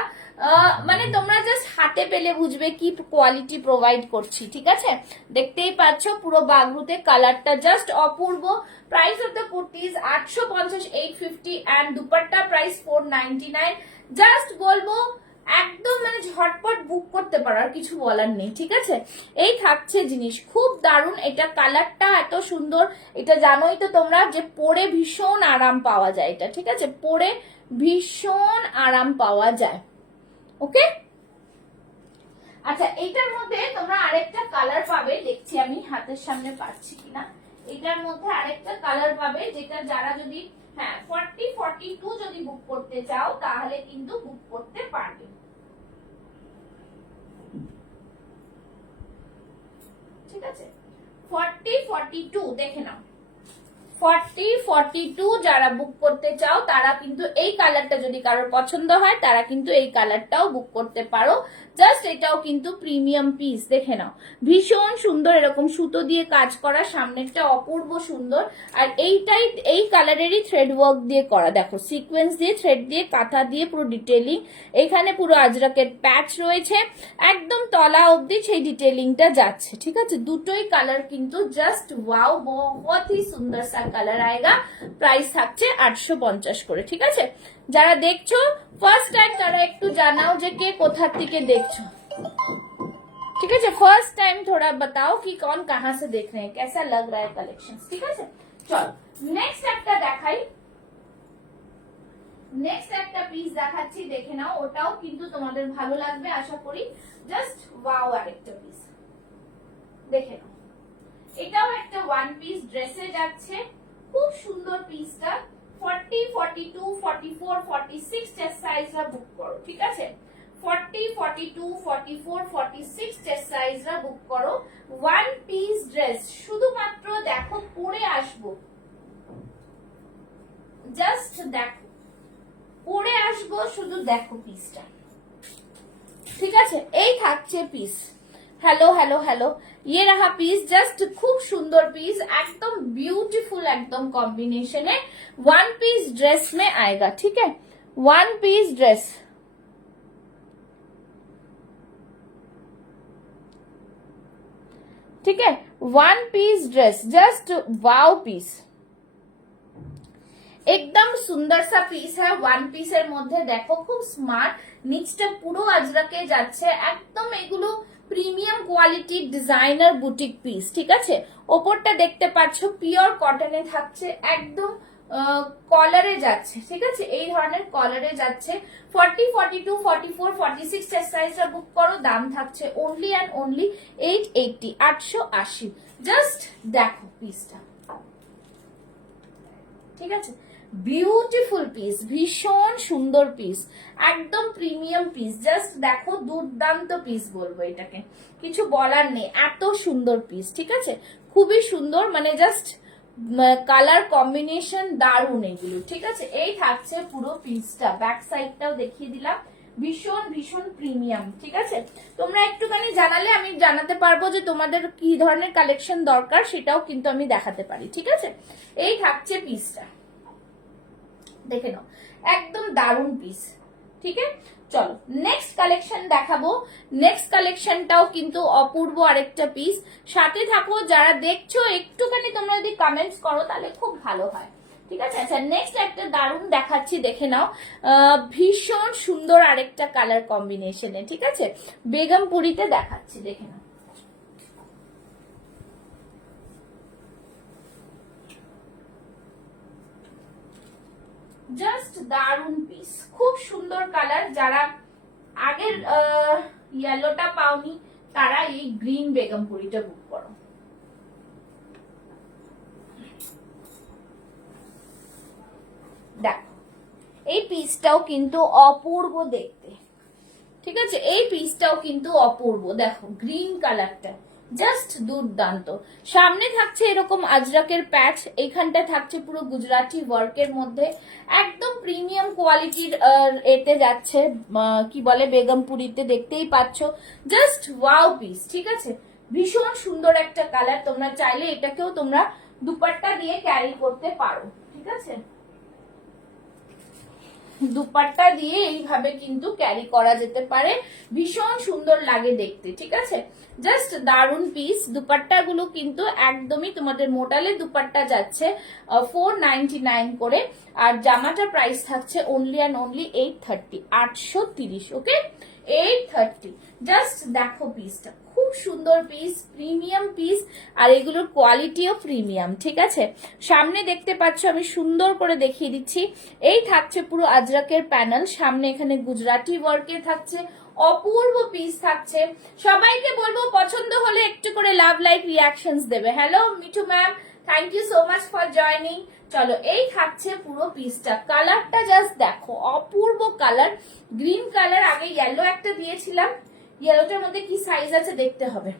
মানে তোমরা জাস্ট হাতে পেলে বুঝবে কি কোয়ালিটি প্রোভাইড করছি, ঠিক আছে। দেখতেই পাচ্ছ পুরো বাগরুতে কালারটা জাস্ট অপূর্ব। Price of the kurtis 850, 850, and dupatta price 499। Just বলবো একদম মানে ঝটপট বুক করতে পারো, আর কিছু বলার নেই, ঠিক আছে। এই থাকছে জিনিস, খুব দারুন। এটা কালারটা এত সুন্দর, এটা জানোই তো তোমরা যে পরে ভীষণ আরাম পাওয়া যায়, এটা ঠিক আছে, পরে ভীষণ আরাম পাওয়া যায়। ওকে, আচ্ছা এইটার মধ্যে তোমরা আরেকটা কালার পাবে, দেখছি আমি হাতের সামনে পাচ্ছি কিনা। এটার মধ্যে আরেকটা কালার পাবে, যেটা যারা যদি 40-42 যদি বুক করতে চাও তাহলে কিন্তু বুক করতে পারবে। ঠিক আছে, 40-42 দেখে নাও। 40-42 যারা বুক করতে চাও তারা কিন্তু এই কালারটা যদি কারোর পছন্দ হয় তারা কিন্তু এই কালারটাও বুক করতে পারো। জাস্ট এটাও কিন্তু প্রিমিয়াম পিস, দেখে নাও ভীষণ সুন্দর, এরকম সুতো দিয়ে কাজ করা, সামনেরটা অপূর্ব সুন্দর। আর এইটাই এই কালারেরই থ্রেড ওয়ার্ক দিয়ে করা, দেখো সিকোয়েন্স দিয়ে থ্রেড দিয়ে কাঁথা দিয়ে পুরো ডিটেইলিং, এখানে পুরো আজরাকের প্যাচ রয়েছে, একদম তলা অবধি সেই ডিটেইলিংটা যাচ্ছে। ঠিক আছে, দুটোই কালার কিন্তু জাস্ট ওয়াও, বহুত হি সুন্দর সা কালার আয়েগা। প্রাইস থাকছে 850 করে। ঠিক আছে, যারা দেখছো ফার্স্ট টাইম তারা একটু জানাও যে কে কোথা থেকে দেখছো। ठीक है, फर्स्ट टाइम थोड़ा बताओ कि कौन कहाँ से देख रहे हैं, कैसा लग रहा है कलेक्शन। ठीक है, चलो नेक्स्ट একটা দেখাই, নেক্সট একটা পিস দেখাচ্ছি, দেখে নাও, ওটাও কিন্তু তোমাদের ভালো লাগবে আশা করি। জাস্ট ওয়াও, আরেকটা পিস দেখে নাও, এটাও একটা ওয়ান পিস ড্রেসে যাচ্ছে, খুব সুন্দর পিসটা। 40, 42, 44, 46 চেস্ট সাইজরা বুক করো। ঠিক আছে, 40, 42, 44, 46 চেস্ট সাইজরা বুক করো। ওয়ান পিস ড্রেস, শুধুমাত্র দেখো পরে আসবো, জাস্ট দেখো পরে আসবো, শুধু দেখো পিসটা। ঠিক আছে, এই থাকছে পিস। हेलो हेलो हेलो, ये रहा पीस, जस्ट खूब सुंदर पीस, एकदम ब्यूटीफुल, एकदम कॉम्बिनेशन है, वन पीस ड्रेस में आएगा। ठीक है, वन पीस ड्रेस, ठीक है, one piece dress, just wow piece, एकदम सुंदर सा पीस है। वन পিসের মধ্যে দেখো খুব স্মার্ট, নিচটা পুরো আজরাকে যাচ্ছে, একদম এগুলো প্রিমিয়াম কোয়ালিটির ডিজাইনার বুটিক পিস। ঠিক আছে, ওপরটা দেখতে পাচ্ছ পিওর কটনে থাকছে, একদম কলারে যাচ্ছে। ঠিক আছে, এই ধরনের কলারে যাচ্ছে। 40, 42, 44, 46 চেস্ট সাইজটা বুক করো, দাম থাকছে অনলি অ্যান্ড অনলি 880, 880। জাস্ট দেখো পিসটা। ঠিক আছে, বিউটিফুল পিস, ভীষণ সুন্দর পিস, একদম প্রিমিয়াম পিস, জাস্ট দেখো দুর্দান্ত পিস বলবো এটাকে, কিছু বলার নেই, এত সুন্দর পিস। ঠিক আছে, খুবই সুন্দর, মানে জাস্ট কালার কম্বিনেশন দারুণ এগুলো। ঠিক আছে, এই থাকছে পুরো পিসটা, ব্যাক সাইডটাও দেখিয়ে দিলাম, ভীষণ ভীষণ প্রিমিয়াম। ঠিক আছে, তোমরা একটুখানি জানালে আমি জানাতে পারবো যে তোমাদের কি ধরনের কালেকশন দরকার, সেটাও কিন্তু আমি দেখাতে পারি। ঠিক আছে, এই থাকছে পিসটা, দেখে নাও, একদম দারুণ পিস। ঠিক আছে, চলো নেক্সট কালেকশন দেখাবো। নেক্সট কালেকশনটাও কিন্তু অপূর্ব আরেকটা পিস, সাথে থাকো, যারা দেখছো একটুখানি তোমরা যদি কমেন্টস করো তাহলে খুব ভালো হয়। ঠিক আছে, আচ্ছা নেক্সট একটা দারুণ দেখাচ্ছি, দেখে নাও, ভীষণ সুন্দর আরেকটা কালার কম্বিনেশনে। ঠিক আছে, বেগমপুরিতে দেখাচ্ছি, দেখে নাও, জাস্ট দারুন পিস, খুব সুন্দর কালার। যারা আগের ইয়েলোটা পাওনি তারা এই গ্রিন বেগমপুরিটা বুক করো। দেখো এই পিসটাও কিন্তু অপূর্ব দেখতে। ঠিক আছে, এই পিসটাও কিন্তু অপূর্ব, দেখো গ্রিন কালারটা জাস্ট দুর্দান্ত। সামনে থাকছে এরকম আজরাকের প্যাচ, এইখানটা থাকছে পুরো গুজরাটি ওয়ার্কের মধ্যে, একদম প্রিমিয়াম কোয়ালিটির এতে যাচ্ছে, কি বলে বেগমপুরিতে, দেখতেই পাচ্ছ, জাস্ট ওয়াও পিস। ঠিক আছে, ভীষণ সুন্দর একটা কালার, তোমরা চাইলে এটাকেও তোমরা দুপাট্টা দিয়ে ক্যারি করতে পারো। ঠিক আছে, দুপাট্টা দিয়ে এইভাবে কিন্তু ক্যারি করা যেতে পারে, ভীষণ সুন্দর লাগে দেখতে। ঠিক আছে, জাস্ট দারুন পিস। দুপাট্টা গুলো কিন্তু একদমই তোমাদের মোটালে দুপাট্টা যাচ্ছে 499 করে, আর জামাটার প্রাইস থাকছে only and only 830, 830। Okay, 830। Just দেখো পিসটা, খুব সুন্দর পিস, প্রিমিয়াম পিস, আর এগুলোর কোয়ালিটিও প্রিমিয়াম। ঠিক আছে, সামনে দেখতে পাচ্ছ, আমি সুন্দর করে দেখিয়ে দিচ্ছি, এই থাকছে পুরো আজরাকের প্যানেল, সামনে এখানে গুজরাটি ওয়ার্কে থাকছে, অপূর্ব পিস থাকছে। সবাইকে বলবো পছন্দ হলে একটু করে লাভ লাইক রিয়াকশনস দেবে। Hello Mithu ma'am, thank you so much for joining. চলো এই থাকছে পুরো পিসটা। কালারটা জাস্ট দেখো, অপূর্ব কালার, গ্রিন কালার। আগে ইয়েলো একটা দিয়েছিলাম, ইয়েলোটার মধ্যে কি সাইজ আছে দেখতে হবে।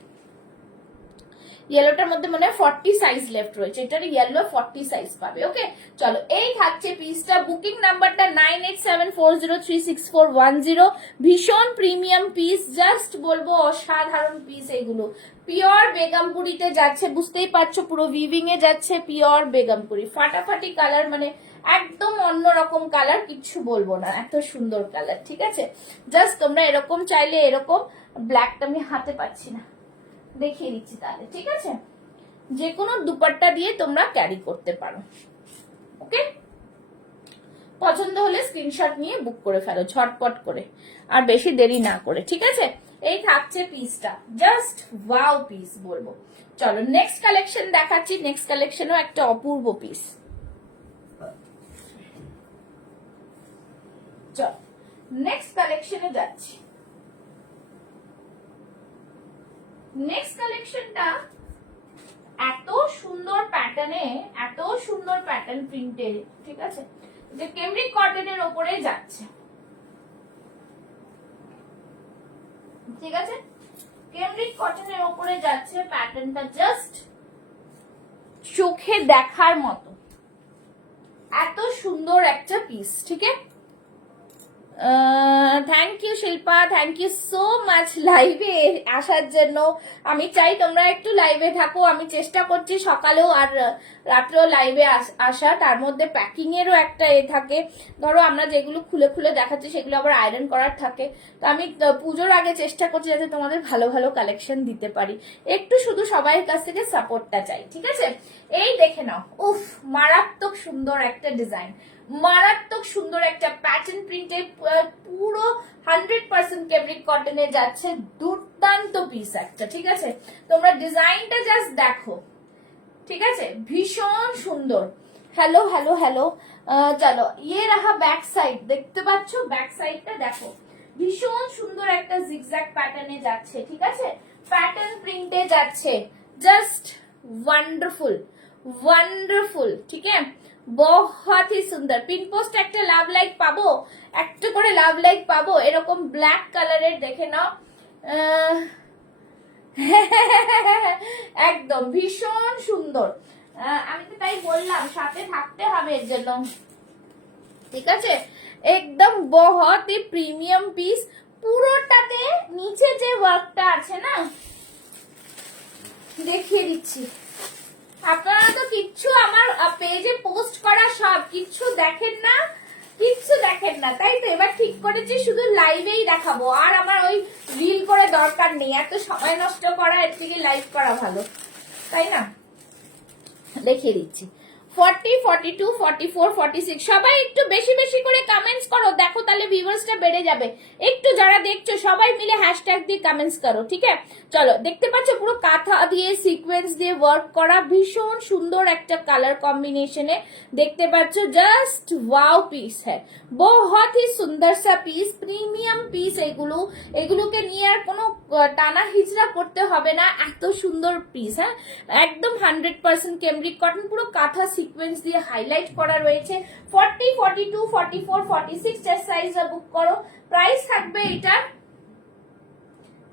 ইয়েলোটার মধ্যে মনে হয় 40 সাইজ লেফট রয়েছে, এটার ইয়েলো 40 সাইজ পাবে। ওকে চলো এই থাকছে পিসটা। বুকিং নাম্বারটা 9874036410। ভীষণ প্রিমিয়াম পিস, জাস্ট বলবো অসাধারণ পিস এগুলো। পিওর বেগমপুরিতে যাচ্ছে, বুঝতেই পারছো পুরো উইভিং এ যাচ্ছে, পিওর বেগমপুরি। ফাটাফাটি কালার, মানে একদম অন্যরকম কালার, কিচ্ছু বলবো না, এত সুন্দর কালার। ঠিক আছে, জাস্ট তোমরা এরকম চাইলে এরকম, ব্ল্যাকটা আমি হাতে পাচ্ছি না, দেখিয়ে দিচ্ছি তাহলে। ঠিক আছে, যে কোনো দুপাট্টা দিয়ে তোমরা ক্যারি করতে পারো। ওকে, পছন্দ হলে স্ক্রিনশট নিয়ে বুক করে ফেলো ঝটপট করে, আর বেশি দেরি না করে। ঠিক আছে, এই থাকছে পিসটা, জাস্ট ওয়াও পিস বলবো। চলো নেক্সট কালেকশন দেখাচ্ছি। নেক্সট কালেকশনও একটা অপূর্ব পিস। চলো নেক্সট কালেকশনে যাচ্ছি। নেক্সট কালেকশনটা এত সুন্দর প্যাটার্নে, এত সুন্দর প্যাটার্ন প্রিন্টের, ঠিক আছে, যে কেমব্রিক কটনের উপরে যাচ্ছে। ঠিক আছে, কেমব্রিক কটনের উপরে যাচ্ছে, প্যাটার্নটা জাস্ট চোখে দেখার মতো, এত সুন্দর একটা পিস। ঠিক আছে, thank you Shilpa, thank you so much লাইভে আসার জন্য। আমি চাই তোমরা একটু লাইভে থাকো, আমি চেষ্টা করছি সকালেও আর রাত্রেও লাইভে আসা। তার মধ্যে প্যাকিং এরও একটা থাকে, ধরো আমরা যেগুলো খুলে খুলে দেখাচ্ছি সেগুলো আবার আয়রন করার থাকে। তো আমি পুজোর আগে চেষ্টা করছি যাতে তোমাদের ভালো ভালো কালেকশন দিতে পারি। একটু শুধু সবাই কাছ থেকে সাপোর্টটা চাই। ঠিক আছে, এই দেখে নাও, উফ মারাত্মক সুন্দর একটা ডিজাইন, মারাত্মক সুন্দর একটা প্যাটার্ন প্রিন্টে, পুরো 100% কেমব্রিক কটনে যাচ্ছে, দুর্দান্ত পিস একটা। ঠিক আছে, তোমরা ডিজাইনটা জাস্ট দেখো। ঠিক আছে, ভীষণ সুন্দর। হ্যালো হ্যালো হ্যালো, চলো ইয়ে রাহা ব্যাক সাইড, দেখতে পাচ্ছ ব্যাক সাইডটা দেখো, ভীষণ সুন্দর একটা জিগজ্যাগ প্যাটার্নে যাচ্ছে। ঠিক আছে, প্যাটার্ন প্রিন্টে যাচ্ছে, জাস্ট ওয়ান্ডারফুল ওয়ান্ডারফুল। ঠিক আছে, बहुत ही সুন্দর। পিন পোস্ট একটা লাভ লাইক পাবো, একটা করে লাভ লাইক পাবো। এরকম ব্ল্যাক কালারের দেখে নাও, একদম ভীষণ সুন্দর। আমি তো তাই বললাম সাথে থাকতে হবে এর জন্য। ঠিক আছে, একদম বহুত হি প্রিমিয়াম পিস। পুরোটাতে নিচে যে ওয়ার্কটা আছে না, দেখিয়ে দিচ্ছি। আপনারা তো কিচ্ছু আমার পেজে পোস্ট করা সব কিচ্ছু দেখেন না, কিচ্ছু দেখেন না, তাই তো? এবার ঠিক করেছি শুধু লাইভেই দেখাবো, আর আমার ওই রিল করে দরকার নেই, এত সময় নষ্ট করা, এর থেকে লাইভ করা ভালো, তাই না? দেখিয়ে দিচ্ছি। 40, 42, 44, 46 সবাই একটু বেশি বেশি করে কমেন্টস করো, দেখো তাহলে ভিউয়ার্সটা বেড়ে যাবে। একটু যারা দেখছো সবাই মিলে হ্যাশট্যাগ দিয়ে কমেন্টস করো। ঠিক আছে, চলো দেখতে পাচ্ছ পুরো কাঁথা দিয়ে সিকোয়েন্স দিয়ে ওয়ার্ক করা, ভীষণ সুন্দর একটা কালার কম্বিনেশনে দেখতে পাচ্ছ, জাস্ট ওয়াও পিস হ্যাঁ, বহুত হি সুন্দর সা পিস, প্রিমিয়াম পিস। এগুলোকে নিয়ে আর কোনো টানা হিজড়া করতে হবে না, এত সুন্দর পিস। হ্যাঁ, একদম 100% কেমব্রিক কটন, পুরো কাঁথা সিকোয়েন্স দিয়ে হাইলাইট করা রয়েছে। 40, 42, 44, 46 চার সাইজ বুক করো। প্রাইস থাকবে এটার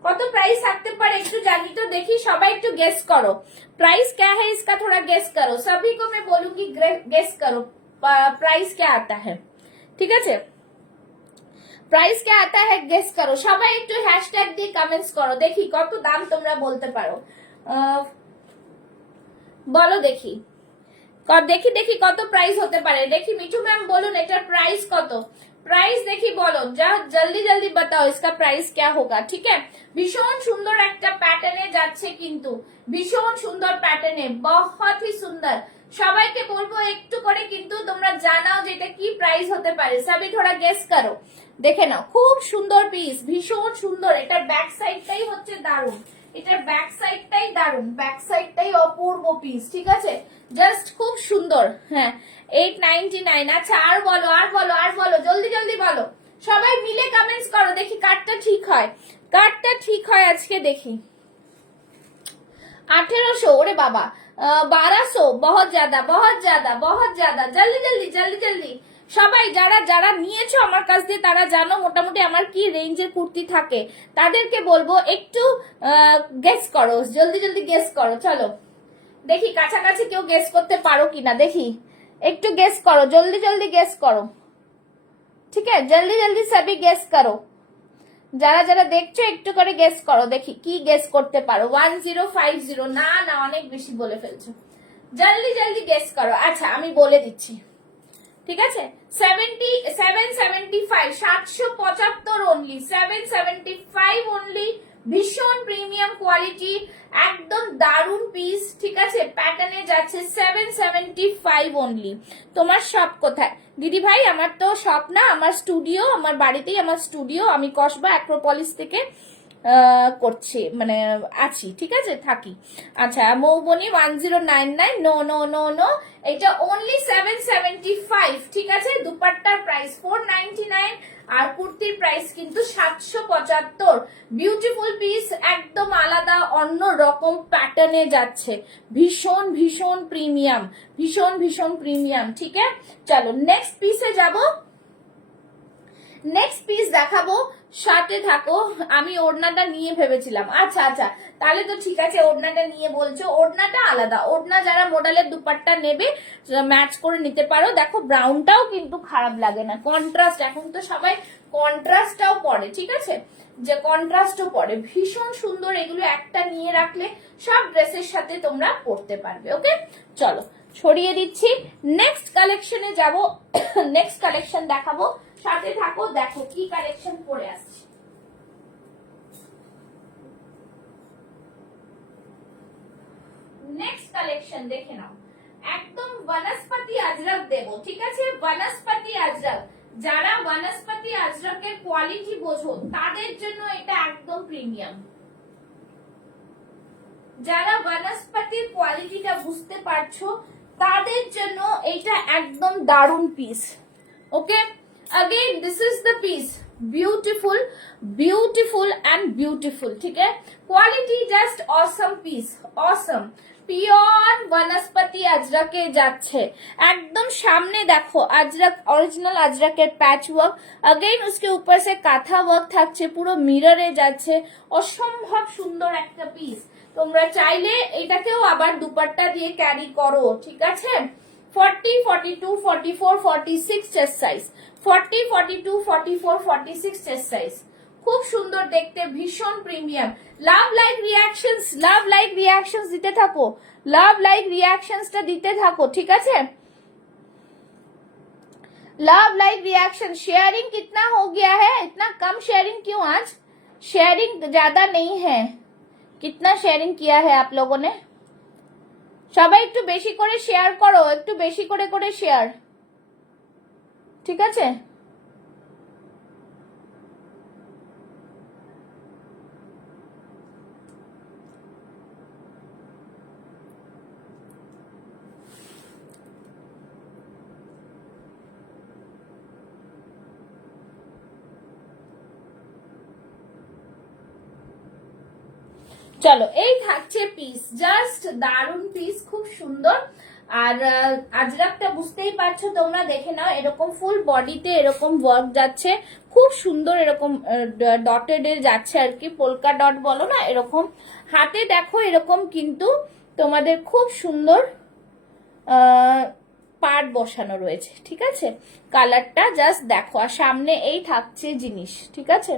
কত, প্রাইস থাকতে পারে একটু জানি তো, দেখি সবাই একটু গেস করো। प्राइस क्या है इसका, थोड़ा गेस करो, सभी को मैं बोलूंगी गेस करो प्राइस क्या आता है। ঠিক আছে, প্রাইস কে আতা হ্যাঁ গেস করো, সবাই একটু হ্যাশট্যাগ দিয়ে কমেন্টস করো, দেখি কত দাম তোমরা বলতে পারো। বলো দেখি দেখি দেখি কত প্রাইস হতে পারে, দেখি মিঠু ম্যাম বলুন এটার প্রাইস কত, প্রাইস দেখি বলো, যা জলদি জলদি বাতাও इसका प्राइस क्या होगा। ঠিক আছে, ভীষণ সুন্দর একটা প্যাটার্নে যাচ্ছে, কিন্তু ভীষণ সুন্দর প্যাটার্নে, বহুত হি সুন্দর। সবাইকে বলবো একটু করে কিন্তু তোমরা জানাও যে এটা কি প্রাইস হতে পারে, সবই থোড়া গেস করো। দেখে নাও, খুব সুন্দর পিস, ভীষণ সুন্দর। এটার ব্যাক সাইডটাই হচ্ছে দারুণ, এটার ব্যাক সাইডটাই দারুণ, ব্যাক সাইডটাই অপূর্ব পিস। ঠিক আছে, জাস্ট খুব সুন্দর। হ্যাঁ, 899। আচ্ছা আর বলো আর বলো আর বলো, জলদি জলদি বলো, সবাই মিলে কমেন্টস করো, দেখি কার্ডটা ঠিক হয়, কার্ডটা ঠিক হয় আজকে দেখি। 1800, ওরে বাবা 1200, বহুত জ্যাদা বহুত জ্যাদা বহুত জ্যাদা। জলদি জলদি জলদি জলদি সবাই যারা যারা নিয়েছো আমার কাছ দিয়ে তারা জানো মোটামুটি আমার কি রেঞ্জের কুর্তি থাকে, তাদেরকে বলবো একটু গেস করো, জলদি জলদি গেস করো। চলো দেখি কাছাকাছি কেউ গেস করতে পারো কিনা, দেখি একটু গেস করো, জলদি জলদি গেস করো, ঠিক আছে জলদি জলদি সবই গেস করো, যারা যারা দেখছো একটু করে গেস করো, দেখি কি গেস করতে পারো। 1050, না না অনেক বেশি বলে ফেলছো, জলদি জলদি গেস করো। আচ্ছা আমি বলে দিচ্ছি, ঠিক আছে 775, 775 অনলি, 775 অনলি, ভীষণ প্রিমিয়াম কোয়ালিটি, একদম দারুন পিস, ঠিক আছে প্যাটার্নে যাচ্ছে 775 অনলি। তোমার শপ কোথায় দিদি ভাই? আমার তো শপ না, আমার স্টুডিও, আমার বাড়িতেই আমার স্টুডিও, আমি কসবা অ্যাক্রোপলিস থেকে করছি, মানে আছি, ঠিক আছে থাকি। আচ্ছা Moubani 1099, no no no no, এটা অনলি 775, ঠিক আছে। দুপাট্টার প্রাইস 499 আর কুর্তির প্রাইস কিন্তু 775। বিউটিফুল পিস, একদম আলাদা অন্য রকম প্যাটার্নে যাচ্ছে, ভীষণ ভীষণ প্রিমিয়াম, ভীষণ ভীষণ প্রিমিয়াম, ঠিক আছে। চলো নেক্সট পিসে যাব, নেক্সট পিস দেখাবো, সাথে থাকো। আমি ওড়নাটা নিয়ে ভেবেছিলাম, আচ্ছা আচ্ছা তাহলে তো ঠিক আছে, ওড়নাটা নিয়ে বলছো, ওড়নাটা আলাদা, ওড়না যারা মডেলের দুপাট্টা নেবে ম্যাচ করে নিতে পারো। দেখো ব্রাউনটাও কিন্তু খারাপ লাগে না, কন্ট্রাস্ট, এখন তো সবাই কন্ট্রাস্টটাও পরে, ঠিক আছে যে কন্ট্রাস্টও পরে, ভীষণ সুন্দর। এগুলো একটা নিয়ে রাখলে সব ড্রেসের সাথে তোমরা পরতে পারবে। ওকে চলো ছড়িয়ে দিচ্ছি, নেক্সট কালেকশনে যাব, নেক্সট কালেকশন দেখাবো, সাথে থাকো, দেখো কি কালেকশন পরে আসছে। নেক্সট কালেকশন দেখে নাও, একদম বনস্পতি আজরক দেবো, ঠিক আছে বনস্পতি আজরক, যারা বনস্পতি আজরকের কোয়ালিটি বোঝো তাদের জন্য এটা একদম প্রিমিয়াম, যারা বনস্পতির কোয়ালিটিটা বুঝতে পারছো তাদের জন্য এটা একদম দারুন piece. Okay again this is the piece, beautiful beautiful and beautiful, ठीक है quality just awesome piece, awesome pure বনস্পতি আজরাকে যাচ্ছে, একদম সামনে দেখো আজরক, অরিজিনাল আজরকের প্যাচ ওয়ার্ক, अगेन उसके ऊपर से কাঁথা ওয়ার্ক থাকছে, পুরো মিররে যাচ্ছে, অসম্ভব সুন্দর একটা পিস। তোমরা চাইলে এটাকেও আবার দুপাট্টা দিয়ে ক্যারি করো, ঠিক আছে। 40, 42, 44, 46 চেস্ট সাইজ, 40, 42, 44, 46 চেস্ট সাইজ, খুব সুন্দর দেখতে, ভীষণ প্রিমিয়াম। লাভ লাইক রিয়াকশনস, লাভ লাইক রিয়াকশনস দিতে থাকো, লাভ লাইক রিয়াকশনসটা দিতে থাকো, ঠিক আছে। लव लाइक रिएक्शन, शेयरिंग कितना हो गया है, इतना कम शेयरिंग क्यों आज, शेयरिंग ज्यादा नहीं है, कितना शेयरिंग किया है आप लोगों ने? সবাই একটু বেশি করে শেয়ার করো, একটু বেশি করে করে শেয়ার, ঠিক আছে। চলো এই থাকছে পিস, জাস্ট দারুন পিস, খুব সুন্দর। আর আজরাকটা বুঝতেই পারছো তোমরা, দেখে নাও এরকম ফুল বডিতে এরকম ওয়ার্ক যাচ্ছে, খুব সুন্দর, এরকম ডটেড এর যাচ্ছে আর কি, পোলকা ডট বলো না এরকম, হাতে দেখো এরকম কিন্তু তোমাদের খুব সুন্দর পার্ট বসানো রয়েছে, ঠিক আছে। কালারটা জাস্ট দেখো, আর সামনে এই থাকছে জিনিস, ঠিক আছে।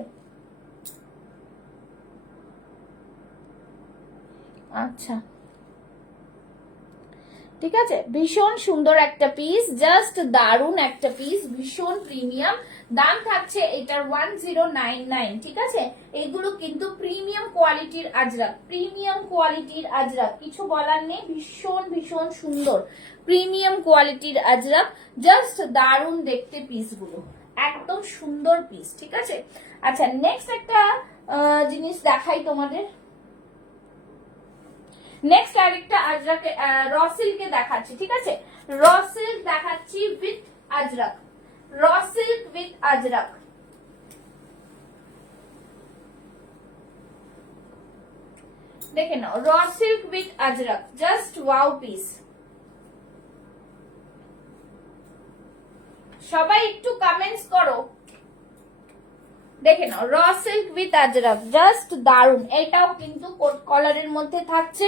আচ্ছা ঠিক আছে, ভীষণ সুন্দর একটা পিস, জাস্ট দারুন একটা পিস, ভীষণ প্রিমিয়াম। দাম থাকছে এটার 1099, ঠিক আছে। এগুলো কিন্তু প্রিমিয়াম কোয়ালিটির আজরাক, প্রিমিয়াম কোয়ালিটির আজরাক, কিছু বলার নেই, ভীষণ ভীষণ সুন্দর প্রিমিয়াম কোয়ালিটির আজরাক, জাস্ট দারুন দেখতে পিসগুলো, একদম সুন্দর পিস, ঠিক আছে। আচ্ছা নেক্সট একটা জিনিস দেখাই তোমাদের, নেক্সট আরেকটা আজরাকে র সিল্কে দেখাচ্ছি, ঠিক আছে। র সিল্ক দেখাচ্ছি উইথ আজরাক, র সিল্ক উইথ আজরাক, দেখে নাও, raw silk with Ajrak, just wow piece. সবাই একটু কমেন্টস করো। দেখে নাও, raw silk with Ajrak, just দারুন। এটাও কিন্তু কলারের মধ্যে থাকছে,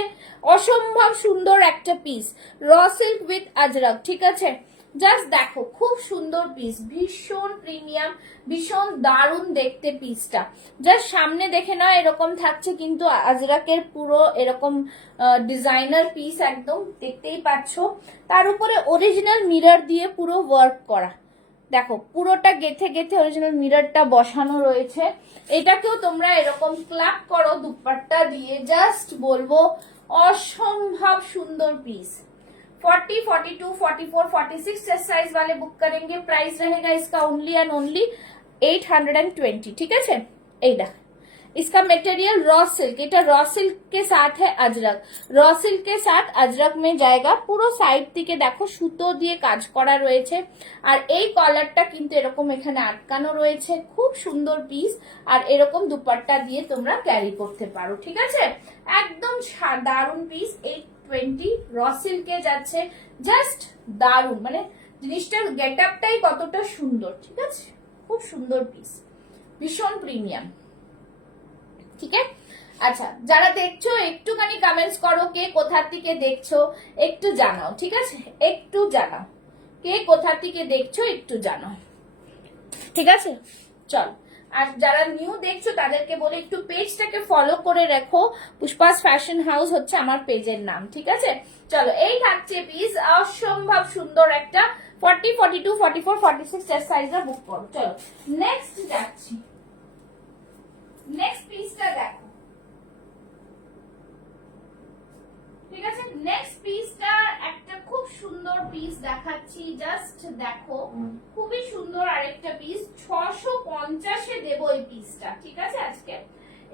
অসম্ভব সুন্দর একটা পিস, র সিল্ক উইথ আজরাক। ঠিক আছে, জাস্ট দেখো খুব সুন্দর পিস, ভীষণ প্রিমিয়াম, ভীষণ দারুন দেখতে পিসটা। জাস্ট সামনে দেখে নাও এরকম থাকছে কিন্তু আজরাকের পুরো এরকম ডিজাইনার পিস, একদম দেখতেই পাচ্ছ। তার উপরে অরিজিনাল মিরর দিয়ে পুরো ওয়ার্ক করা, দেখো পুরোটা গেথে গেথে অরিজিনাল মিররটা বসানো রয়েছে। এটাকেও তোমরা এরকম ক্লাব করো দুপাট্টা দিয়ে, জাস্ট বলবো অসম্ভব সুন্দর পিস। 40, 42, 44, 46 चेस्ट साइज वाले बुक करेंगे। प्राइस रहेगा इसका ओनली एंड ओनली 820। ठीक है, এইটা इसका मटेरियल रॉ सिल्क, এটা रॉ सिल्क के साथ है अजरक, रॉ सिल्क के साथ अजरक में जाएगा। পুরো সাইড থেকে দেখো সুতো দিয়ে কাজ করা রয়েছে, আর এই কলারটা কিন্তু এরকম এখানে আটকানো রয়েছে, খুব সুন্দর পিস। আর এরকম দুপাট্টা দিয়ে তোমরা ক্যারি করতে পারো। ঠিক আছে, একদম দারুন পিস। 820 র সিল্কে যাচ্ছে, জাস্ট দারুন, মানে জিনিসটার গেট আপটাই কতটা সুন্দর। ঠিক আছে, খুব সুন্দর পিস, ভীষণ প্রিমিয়াম। ঠিক আছে, আচ্ছা যারা দেখছো একটুখানি কমেন্টস করো, কে কোথা থেকে দেখছো একটু জানাও। ঠিক আছে, একটু জানাও কে কোথা থেকে দেখছো, একটু জানাও। ঠিক আছে, চল। আর যারা নিউ দেখছো তাদেরকে বলে একটু পেজটাকে ফলো করে রাখো, পুষ্পাস ফ্যাশন হাউস হচ্ছে আমার পেজের নাম। ঠিক আছে, চলো এই থাকছে পিস, অসম্ভব সুন্দর একটা 40, 42, 44, 46 চেস্ট সাইজের বুক করো। চলো নেক্সট যাচ্ছি, নেক্সট পিসটা দেখো। ঠিক আছে, নেক্সট পিসটা একটা খুব সুন্দর পিস দেখাচ্ছি, জাস্ট দেখো খুবই সুন্দর আরেকটা পিস। 650 এ দেবো এই পিসটা। ঠিক আছে, আজকে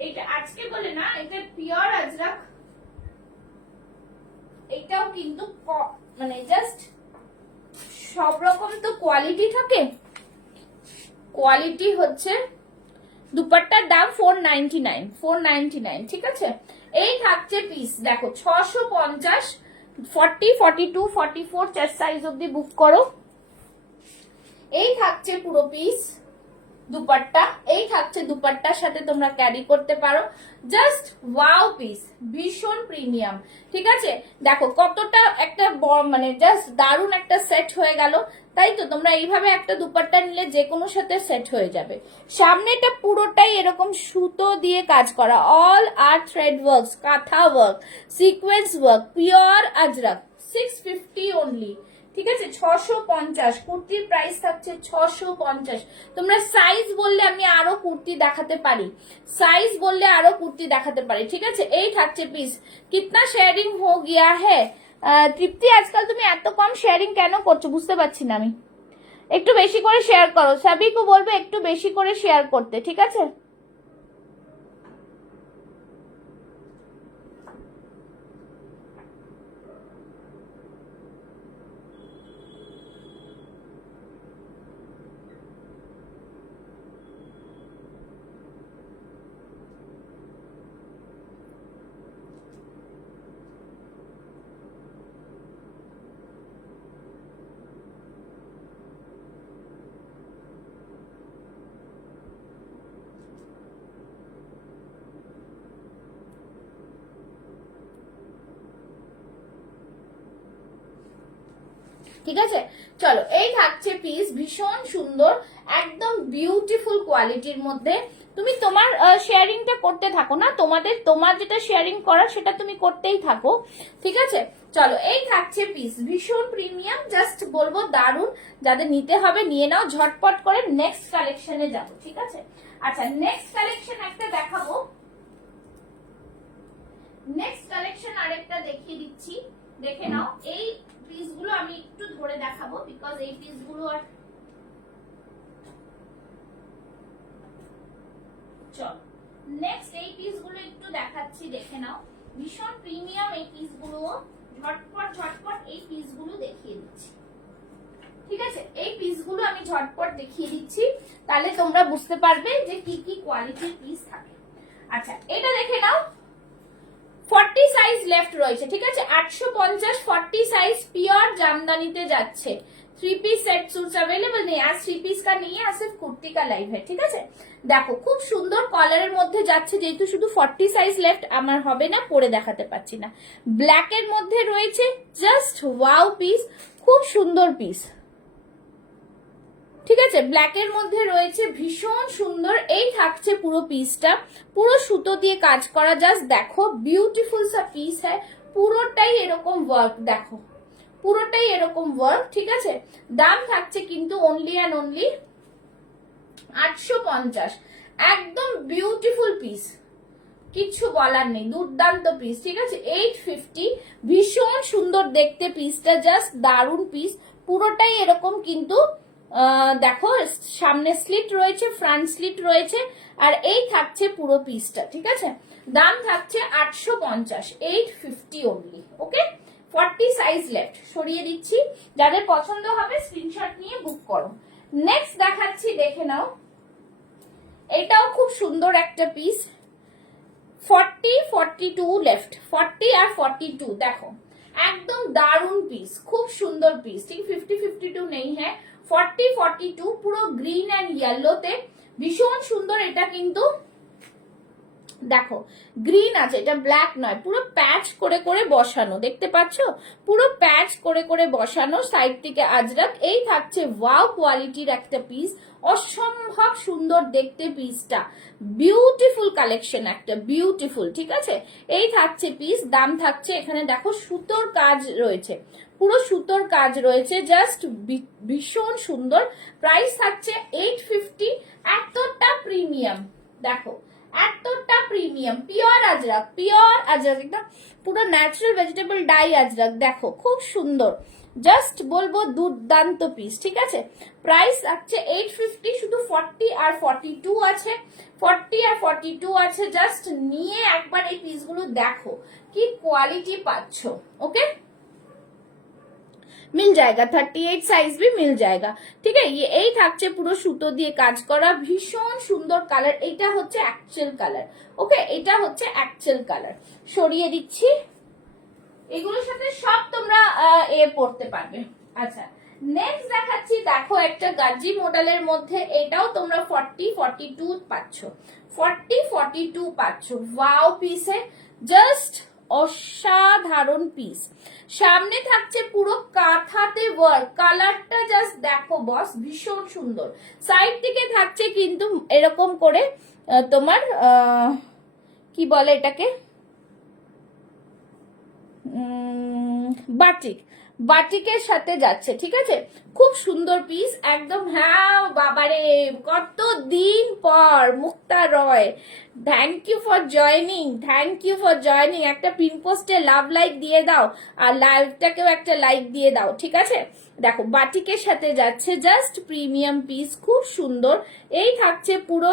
এটা আজকে বলে না, এটা পিওর আজরাক। এটাও কিন্তু মানে জাস্ট সব রকম তো কোয়ালিটি থাকে, কোয়ালিটি হচ্ছে। দুপাট্টার দাম 499, 499। ঠিক আছে, এই থাকছে পিস, দেখো 650, 40, 42, 44 চেস্ট সাইজ অব্দি বুক করো। এই থাকছে পুরো পিস দুপাট্টা, এই থাকছে দুপাট্টার সাথে তোমরা ক্যারি করতে পারো, জাস্ট ওয়াও পিস, ভীষণ প্রিমিয়াম। ঠিক আছে, দেখো কতটা একটা মানে জাস্ট দারুন একটা সেট হয়ে গেল। তাই তো, তোমরা এইভাবে একটা দুপাট্টা নিলে যে কোনো সাথে সেট হয়ে যাবে। সামনেটা পুরোটাই এরকম সুতো দিয়ে কাজ করা, অল আর থ্রেড ওয়ার্কস, কাঁথা work, sequence work, pure Ajrak, 650 only. ঠিক আছে, 650। কুর্তির প্রাইস থাকছে 650। তোমরা সাইজ বললে আমি আরো কুর্তি দেখাতে পারি, সাইজ বললে আরো কুর্তি দেখাতে পারি। ঠিক আছে, এই থাকছে পিস। কিতনা শেয়ারিং হো গিয়া হ্যাঁ তৃপ্তি, আজকাল তুমি এত কম শেয়ারিং কেন করছো বুঝতে পারছি না আমি। একটু বেশি করে শেয়ার করো, সবিকে বলবে একটু বেশি করে শেয়ার করতে। ঠিক আছে, ঠিক আছে, চলো এই থাকছে পিস, ভীষণ সুন্দর, একদম বিউটিফুল কোয়ালিটির মধ্যে। তুমি তোমার শেয়ারিংটা করতে থাকো না, তোমার যেটা শেয়ারিং করা সেটা তুমি করতেই থাকো। ঠিক আছে, চলো এই থাকছে পিস, ভীষণ প্রিমিয়াম, জাস্ট বলবো দারুন। যাদের নিতে হবে নিয়ে নাও ঝটপট করে। নেক্সট কালেকশনে যাবো। ঠিক আছে, আচ্ছা নেক্সট কালেকশন একটা দেখাবো, নেক্সট কালেকশন আরেকটা দেখিয়ে দিচ্ছি, দেখে নাও। এই পিসগুলো আমি একটু ধরে দেখাবো, বিকজ এই পিসগুলো আর চল নেক্সট এই পিসগুলো একটু দেখাচ্ছি, দেখে নাও। ভীষণ প্রিমিয়াম এই পিসগুলো, ঝটপট ঝটপট এই পিসগুলো দেখিয়ে দিচ্ছি। ঠিক আছে, এই পিসগুলো আমি ঝটপট দেখিয়ে দিচ্ছি, তাহলে তোমরা বুঝতে পারবে যে কি কি কোয়ালিটির পিস থাকে। আচ্ছা এটা দেখে নাও, 40 সাইজ লেফট রয়েছে, ঠিক আছে। 850 40 সাইজ পিওর জামদানিতে যাচ্ছে। 3 পিস सेट सूट्स अवेलेबल नहीं, आज 3 পিস का नहीं है, आज सिर्फ कुर्ती का लाइव है, ঠিক আছে। দেখো খুব সুন্দর কালারের মধ্যে যাচ্ছে, যেহেতু শুধু 40 সাইজ লেফট আমার হবে না, পরে দেখাতে পাচ্ছি না। ব্ল্যাক এর মধ্যে রয়েছে জাস্ট ওয়াও পিস, খুব সুন্দর পিস, ঠিক আছে। ব্ল্যাক এর মধ্যে রয়েছে ভীষণ সুন্দর, এই থাকছে পুরো পিসটা, পুরো সুতো দিয়ে কাজ করা, জাস্ট দেখো বিউটিফুল সা পিস হ্যায়, পুরোটাই এরকম ওয়ার্ক, দেখো পুরোটাই এরকম ওয়ার্ক, ঠিক আছে। দাম থাকছে কিন্তু অনলি অ্যান্ড অনলি 850, একদম বিউটিফুল পিস, কিছু বলার নেই, দুর্দান্ত পিস, ঠিক আছে। 850, ভীষণ সুন্দর দেখতে পিসটা, জাস্ট দারুন পিস, পুরোটাই এরকম কিন্তু দেখো সামনে স্লিট রয়েছে, ফ্রন্ট স্লিট রয়েছে, আর এই থাকছে পুরো পিসটা, ঠিক আছে। দাম থাকছে 850, 850 অনলি, ওকে। 40 সাইজ লেফট সরিয়ে দিচ্ছি, যাদের পছন্দ হবে স্ক্রিনশট নিয়ে বুক করো। নেক্সট দেখাচ্ছি, দেখে নাও, এটাও খুব সুন্দর একটা পিস। 40 42 লেফট, 40 আর 42, দেখো একদম দারুন পিস, খুব সুন্দর পিস, ঠিক। 50 52 নেই, হ্যাঁ 40 42, পুরো গ্রিন এন্ড ইয়েলোতে, ভীষণ সুন্দর। এটা কিন্তু দেখো গ্রিন আছে, এটা ব্ল্যাক নয়, পুরো প্যাচ করে করে বসানো, দেখতে পাচ্ছ, পুরো প্যাচ করে করে বসানো, সাইড থেকে আজরাক, এই থাকছে ওয়াও কোয়ালিটির একটা পিস, অসম্ভব সুন্দর দেখতে পিসটা, বিউটিফুল কালেকশন একটা, বিউটিফুল, ঠিক আছে। এই থাকছে পিস, দাম থাকছে, এখানে দেখো সুতোর কাজ রয়েছে, পুরো সুতোর কাজ রয়েছে, জাস্ট ভীষণ সুন্দর। প্রাইস থাকছে 850, এতটা প্রিমিয়াম, দেখো এতটা premium, pure Ajrak, pure Ajrak, একদম পুরো ন্যাচারাল ভেজিটেবল ডাই আজরাক, দেখো খুব সুন্দর, জাস্ট বলবো দুর্দান্ত পিস, ঠিক আছে। প্রাইস আছে 850, শুধু 40 আর 42 আছে, 40 আর 42 আছে, জাস্ট নিয়ে একবার এই পিসগুলো দেখো কি কোয়ালিটি পাচ্ছ, ওকে। मिल जाएगा 38 সাইজ भी मिल जाएगा, ঠিক আছে। এই থাকছে পুরো সুতো দিয়ে কাজ করা, ভীষণ সুন্দর কালার, এইটা হচ্ছে অ্যাকচুয়াল কালার, ওকে, এটা হচ্ছে অ্যাকচুয়াল কালার। সরিয়ে দিচ্ছি, এগুলোর সাথে সব তোমরা পড়তে পারবে। আচ্ছা নেক্সট দেখাচ্ছি, দেখো একটা গাজি মডেলের মধ্যে, এটাও তোমরা 40 42 পাচ্ছ, 40 42 পাচ্ছ, ওয়াও পিসে, জাস্ট অসাধারণ পিস। সামনে থাকছে পুরো কাঁথাতে ওয়ার্ক, কালারটা জাস্ট দেখো বস, ভীষণ সুন্দর। সাইড থেকে থাকছে কিন্তু এরকম করে তোমার কি বলে এটাকে, বাটিক, বাটিকের সাথে যাচ্ছে, ঠিক আছে। খুব সুন্দর পিস একদম, হ্যাঁ বাবারে কত দিন পর, Mukta Roy, thank you for joining, thank you for joining. একটা পিন পোস্টে লাভ লাইক দিয়ে দাও, আর লাইভটাকেও একটা লাইক দিয়ে দাও, ঠিক আছে। দেখো বাটিকের সাথে যাচ্ছে, জাস্ট প্রিমিয়াম পিস, খুব সুন্দর। এই থাকছে পুরো,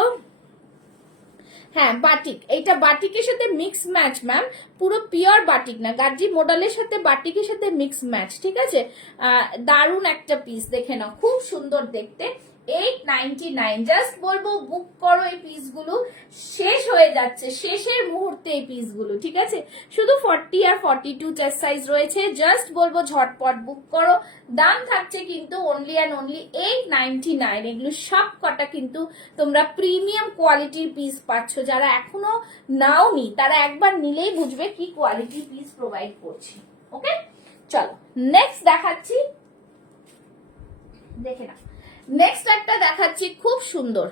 হ্যাঁ বাটিক, এইটা বাটিকের সাথে মিক্স ম্যাচ ম্যাম, পুরো পিওর বাটিক না, গার্জি মডেলের সাথে বাটিকের সাথে মিক্স ম্যাচ, ঠিক আছে। দারুন একটা পিস, দেখে নাও খুব সুন্দর দেখতে। 899, জাস্ট বলবো বুক করো, এই পিসগুলো শেষ হয়ে যাচ্ছে, শেষের মুহূর্তে এই পিসগুলো, ঠিক আছে। শুধু 40 আর 42 চেস্ট সাইজ রয়েছে, জাস্ট বলবো ঝটপট বুক করো। দাম থাকছে কিন্তু অনলি অ্যান্ড অনলি 899। এগুলো সব কটা কিন্তু তোমরা প্রিমিয়াম কোয়ালিটির পিস পাচ্ছ, যারা এখনো নাওনি তারা একবার নিলেই বুঝবে কি কোয়ালিটির পিস প্রোভাইড করছি, ওকে। চলো নেক্সট দেখাচ্ছি, দেখে না, নেক্সট একটা দেখাচ্ছি খুব সুন্দর,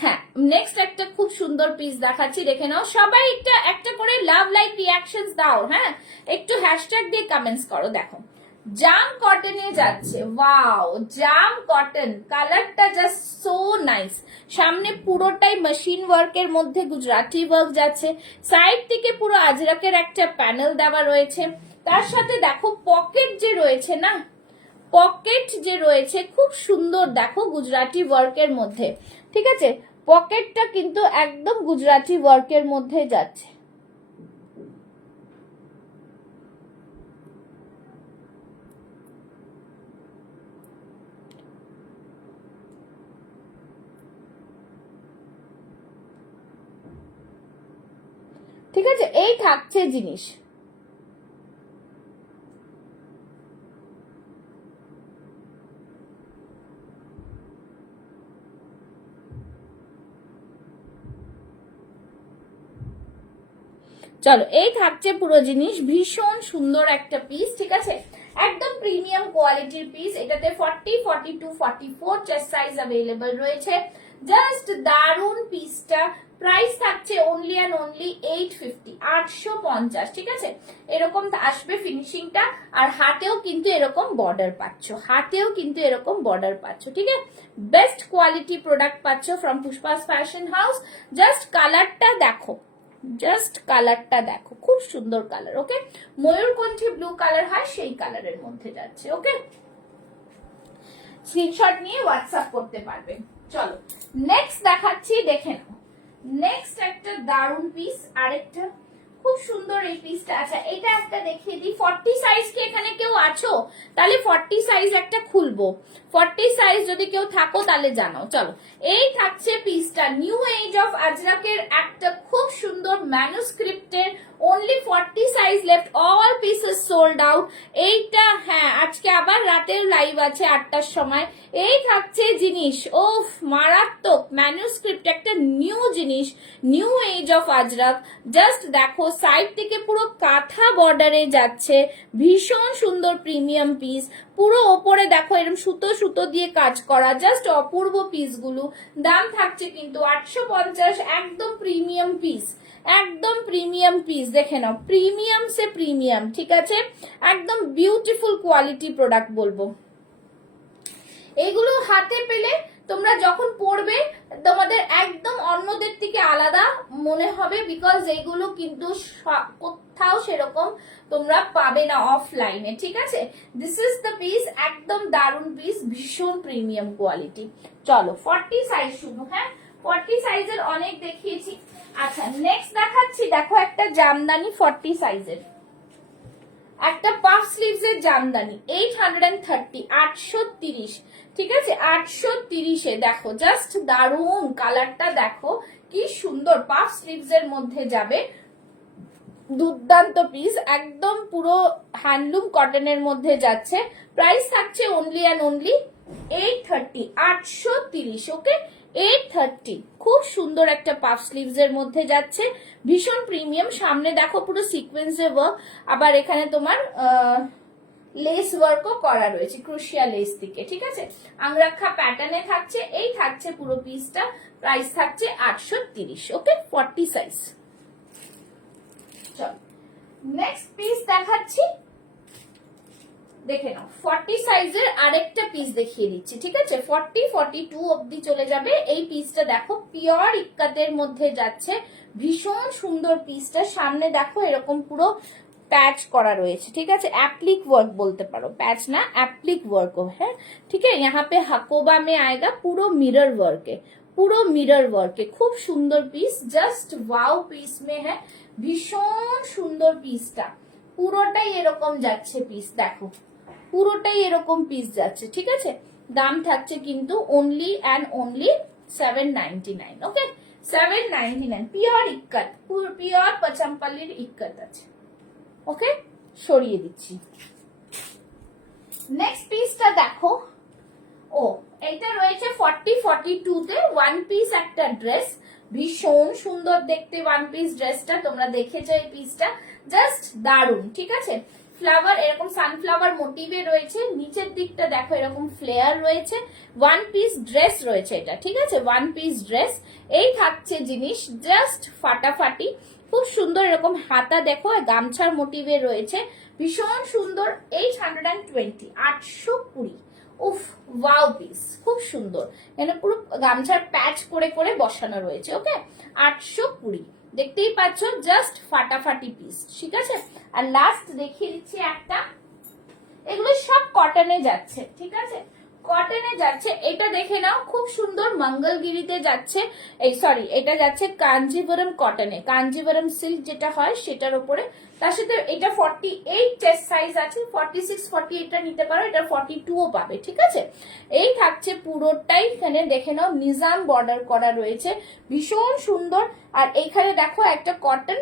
হ্যাঁ নেক্সট একটা খুব সুন্দর পিস দেখাচ্ছি, দেখে নাও। সবাই একটা করে লাভ লাইক রিয়াকশনস দাও, হ্যাঁ একটু হ্যাশট্যাগ দিয়ে কমেন্টস করো। দেখো জাম কটনে যাচ্ছে, ওয়াও জাম কটন, কালারটা জাস্ট সো নাইস। সামনে পুরোটাই মেশিন ওয়ার্কের মধ্যে গুজরাটি ওয়ার্ক যাচ্ছে, সাইড থেকে পুরো আজরাকের একটা প্যানেল দেওয়া রয়েছে, তার সাথে দেখো পকেট যে রয়েছে না, পকেট যে রয়েছে খুব সুন্দর, দেখো গুজরাটি ওয়ার্কের মধ্যে, ঠিক আছে। পকেটটা কিন্তু একদম গুজরাটি ওয়ার্কের মধ্যে যাচ্ছে, ঠিক আছে, এই থাকছে জিনিস। চলো, এই থাকছে পুরো জিনিস, ভীষণ সুন্দর একটা পিস। ঠিক আছে, একদম প্রিমিয়াম কোয়ালিটির পিস। এটাতে 40, 42, 44 চেস্ট সাইজ अवेलेबल রয়েছে। জাস্ট দারুন পিসটা। প্রাইস থাকছে অনলি অ্যান্ড অনলি 850, 850। ঠিক আছে, এরকম আসবে ফিনিশিংটা। আর হাতেও কিন্তু এরকম বর্ডার পাচ্ছ, হাতেও কিন্তু এরকম বর্ডার পাচ্ছ। ঠিক আছে, বেস্ট কোয়ালিটি প্রোডাক্ট পাচ্ছ ফ্রম পুষ্পাস ফ্যাশন হাউস। জাস্ট কালারটা দেখো, জাস্ট কালারটা দেখো, খুব সুন্দর কালার। ওকে, ময়ূরকণ্ঠী ব্লু কালার হয় সেই কালারের মধ্যে যাচ্ছে। ওকে, স্ক্রিনশট নিয়ে হোয়াটসঅ্যাপ করতে পারবেন। চলো নেক্সট দেখাচ্ছি, দেখে নাও। নেক্সট একটা দারুন পিস, আরেকটা খুব সুন্দর এই পিসটা। আচ্ছা, এটা একটা দেখিয়ে দিই। 40 সাইজ কি এখানে কেউ আছো? তাহলে 40 সাইজ একটা খুলবো। 40 সাইজ যদি কেউ থাকো তাহলে জানাও। চলো, এই থাকছে পিসটা, নিউ এজ অফ আজরাকের একটা খুব সুন্দর ম্যানুস্ক্রিপ্টের। Only 40 size left, all pieces sold out. এইটা হ্যাঁ, আজকে আবার রাতের লাইভ আছে 8টার সময়। এই থাকছে জিনিস, ওফ মারাত্মক ম্যানুস্ক্রিপ্ট, একটা নিউ জিনিস, new age of Ajrakh. Just দেখো, সাইড থেকে পুরো কাঁথা বর্ডারে যাচ্ছে, ভীষণ সুন্দর প্রিমিয়াম পিস। পুরো ওপরে দেখো এরকম সুতো সুতো দিয়ে কাজ করা, জাস্ট অপূর্ব পিসগুলো। দাম থাকছে কিন্তু 850, একদম প্রিমিয়াম পিস, একদম প্রিমিয়াম পিস। দেখে নাও, প্রিমিয়াম সে প্রিমিয়াম। ঠিক আছে, একদম বিউটিফুল কোয়ালিটি প্রোডাক্ট বলবো। এগুলো হাতে পেলে তোমরা যখন পড়বে তোমাদের একদম অন্যদের থেকে আলাদা মনে হবে, বিকজ এইগুলো কিন্তু কোথাও সেরকম তোমরা পাবে না অফলাইনে। ঠিক আছে, দিস ইজ দ্য পিস, একদম দারুন পিস, ভীষণ প্রিমিয়াম কোয়ালিটি। চলো 40 সাইজ শুধু, হ্যাঁ 40 সাইজের অনেক দেখিয়েছি। আচ্ছা, নেক্সট দেখাচ্ছি, দেখো একটা জামদানি 40 সাইজের, একটা পাফ স্লিভস এর জামদানি 830, 830। ঠিক আছে, 830-এ দেখো, জাস্ট দারুন কালারটা দেখো, কি সুন্দর। পাফ স্লিভস এর মধ্যে যাবে, দুর্দান্ত পিস, একদম পুরো হ্যান্ডলুম কটনের মধ্যে যাচ্ছে। প্রাইস থাকছে অনলি অ্যান্ড অনলি 830, 830। ওকে, 830। খুব সুন্দর একটা পাফ স্লিভস এর মধ্যে যাচ্ছে, ভীষণ প্রিমিয়াম। সামনে দেখো পুরো সিকোয়েন্সের ওয়ার্ক, আবার এখানে তোমার লেস ওয়ার্কও করা রয়েছে, ক্রুশিয়া লেস দিকে। ঠিক আছে, আংরাক্ষা প্যাটার্নে থাকছে। এই থাকছে পুরো পিসটা, প্রাইস থাকছে 830। ওকে, 40 সাইজ। চল নেক্সট পিস দেখাচ্ছি, দেখে নাও। 40 সাইজের আরেকটা পিস দেখিয়ে দিচ্ছি। ঠিক আছে, 40, 42 অবধি চলে যাবে। এই পিসটা দেখো, পিওর ইক্কাতের মধ্যে যাচ্ছে, ভীষণ সুন্দর পিসটা। সামনে দেখো এরকম পুরো প্যাচ করা রয়েছে। ঠিক আছে, অ্যাপ্লিক ওয়ার্ক বলতে পারো, প্যাচ না অ্যাপ্লিক ওয়ার্ক। है ठीक है, यहाँ पे हकोबा में आएगा, পুরো মিরর ওয়ার্কে, পুরো মিরর ওয়ার্কে। খুব সুন্দর পিস, জাস্ট ওয়াও পিস মে হ্যাঁ, ভীষণ সুন্দর পিসটা। পুরোটাই এরকম যাচ্ছে পিস, দেখো পুরোটাই এরকম পিস যাচ্ছে। ঠিক আছে, দাম থাকছে কিন্তু only and only 799। Okay, 799, pure ikat, pure পচামপাল্লির ইক্কাত আছে। ওকে, সরিয়ে দিচ্ছি। নেক্সট পিসটা দেখো, ও এটা রয়েছে 40, 42-তে ওয়ান পিস একটা ড্রেস, ভীষণ সুন্দর দেখতে ওয়ান পিস ড্রেসটা। তোমরা দেখেছো এই পিসটা, জাস্ট দারুন। ঠিক আছে, ফ্লাওয়ার এরকম সানফ্লাওয়ার মোটিভে রয়েছে, নিচের দিকটা দেখো এরকম ফ্লেয়ার রয়েছে। ওয়ান পিস ড্রেস রয়েছে এটা। ঠিক আছে, ওয়ান পিস ড্রেস। এই থাকছে জিনিস, জাস্ট ফাটাফাটি, খুব সুন্দর। এরকম হাতা দেখো, গামছার মোটিভে রয়েছে, ভীষণ সুন্দর। 820, 820। উফ, ওয়াও পিস, খুব সুন্দর। এখানে পুরো গামছার প্যাচ করে করে বসানো রয়েছে। ওকে, 820, দেখতেই পাচ্ছ, জাস্ট ফাটাফাটি পিস। ঠিক আছে, আর লাস্ট দেখিয়ে দিচ্ছি একটা, এগুলো সব কটনে যাচ্ছে। ঠিক আছে, কটনে যাচ্ছে। এটা দেখে নাও, খুব সুন্দর, মঙ্গলগিরিতে যাচ্ছে। এই সরি, এটা যাচ্ছে কাঞ্জিভরম কটনে, কাঞ্জিভরম সিল্ক যেটা হয় সেটার উপরে। তার সাথে এটা 48 চেস্ট সাইজ আছে, 46, 48টা নিতে পারো, এটা 42ও পাবে। ঠিক আছে, এই থাকছে পুরোটাই। এখানে দেখে নাও, নিজাম বর্ডার করা রয়েছে, ভীষণ সুন্দর। আর এইখানে দেখো একটা কটন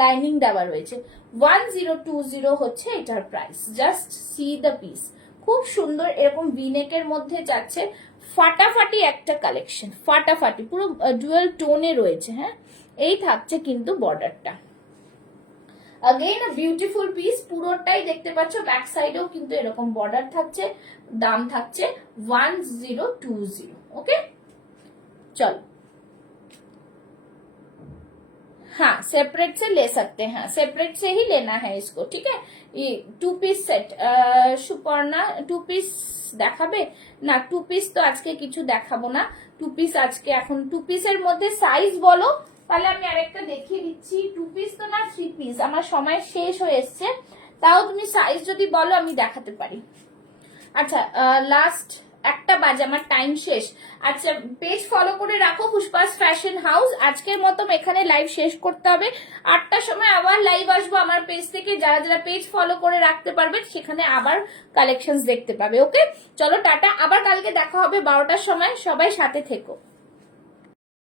লাইনিং দেওয়া রয়েছে। 1020 হচ্ছে এটার price. Just see the piece, খুব সুন্দর এরকম ভিনেকের মধ্যে যাচ্ছে, ফাটাফাটি একটা কালেকশন, ফাটাফাটি পুরো ডুয়াল টোনে রয়েছে। হ্যাঁ, এই থাকছে কিন্তু বর্ডারটা। अगेन বিউটিফুল পিস, পুরোটাই দেখতে পাচ্ছ, ব্যাক সাইডেও কিন্তু এরকম বর্ডার থাকছে। দাম থাকছে 1020। ओके चलो, हाँ सेपरेट से ले सकते हैं, सेपरेट से ही लेना है इसको, ठीक है। ये 2 পিস সেট। সুপর্ণা 2 পিস দেখাবে না? 2 পিস তো আজকে কিছু দেখাবো না। 2 পিস আজকে, এখন 2 পিসের মধ্যে সাইজ বলো, তাহলে আমি আরেকটা দেখিয়ে দিচ্ছি। 2 পিস তো না, 3 পিস। আমার সময় শেষ হয়ে এসছে, তাও তুমি সাইজ যদি বলো আমি দেখাতে পারি। আচ্ছা, লাস্ট একটা বাজে, আমার টাইম শেষ। আচ্ছা, পেজ ফলো করে রাখো, পুষ্পাস ফ্যাশন হাউস। আজকের মতো এখানে লাইভ শেষ করতে হবে। 8টার সময় আবার লাইভ আসবো আমার পেজ থেকে। যারা যারা পেজ ফলো করে রাখতে পারবে সেখানে আবার কালেকশন দেখতে পাবে। ওকে চলো, টাটা, আবার কালকে দেখা হবে 12টার সময়। সবাই সাথে থেকো।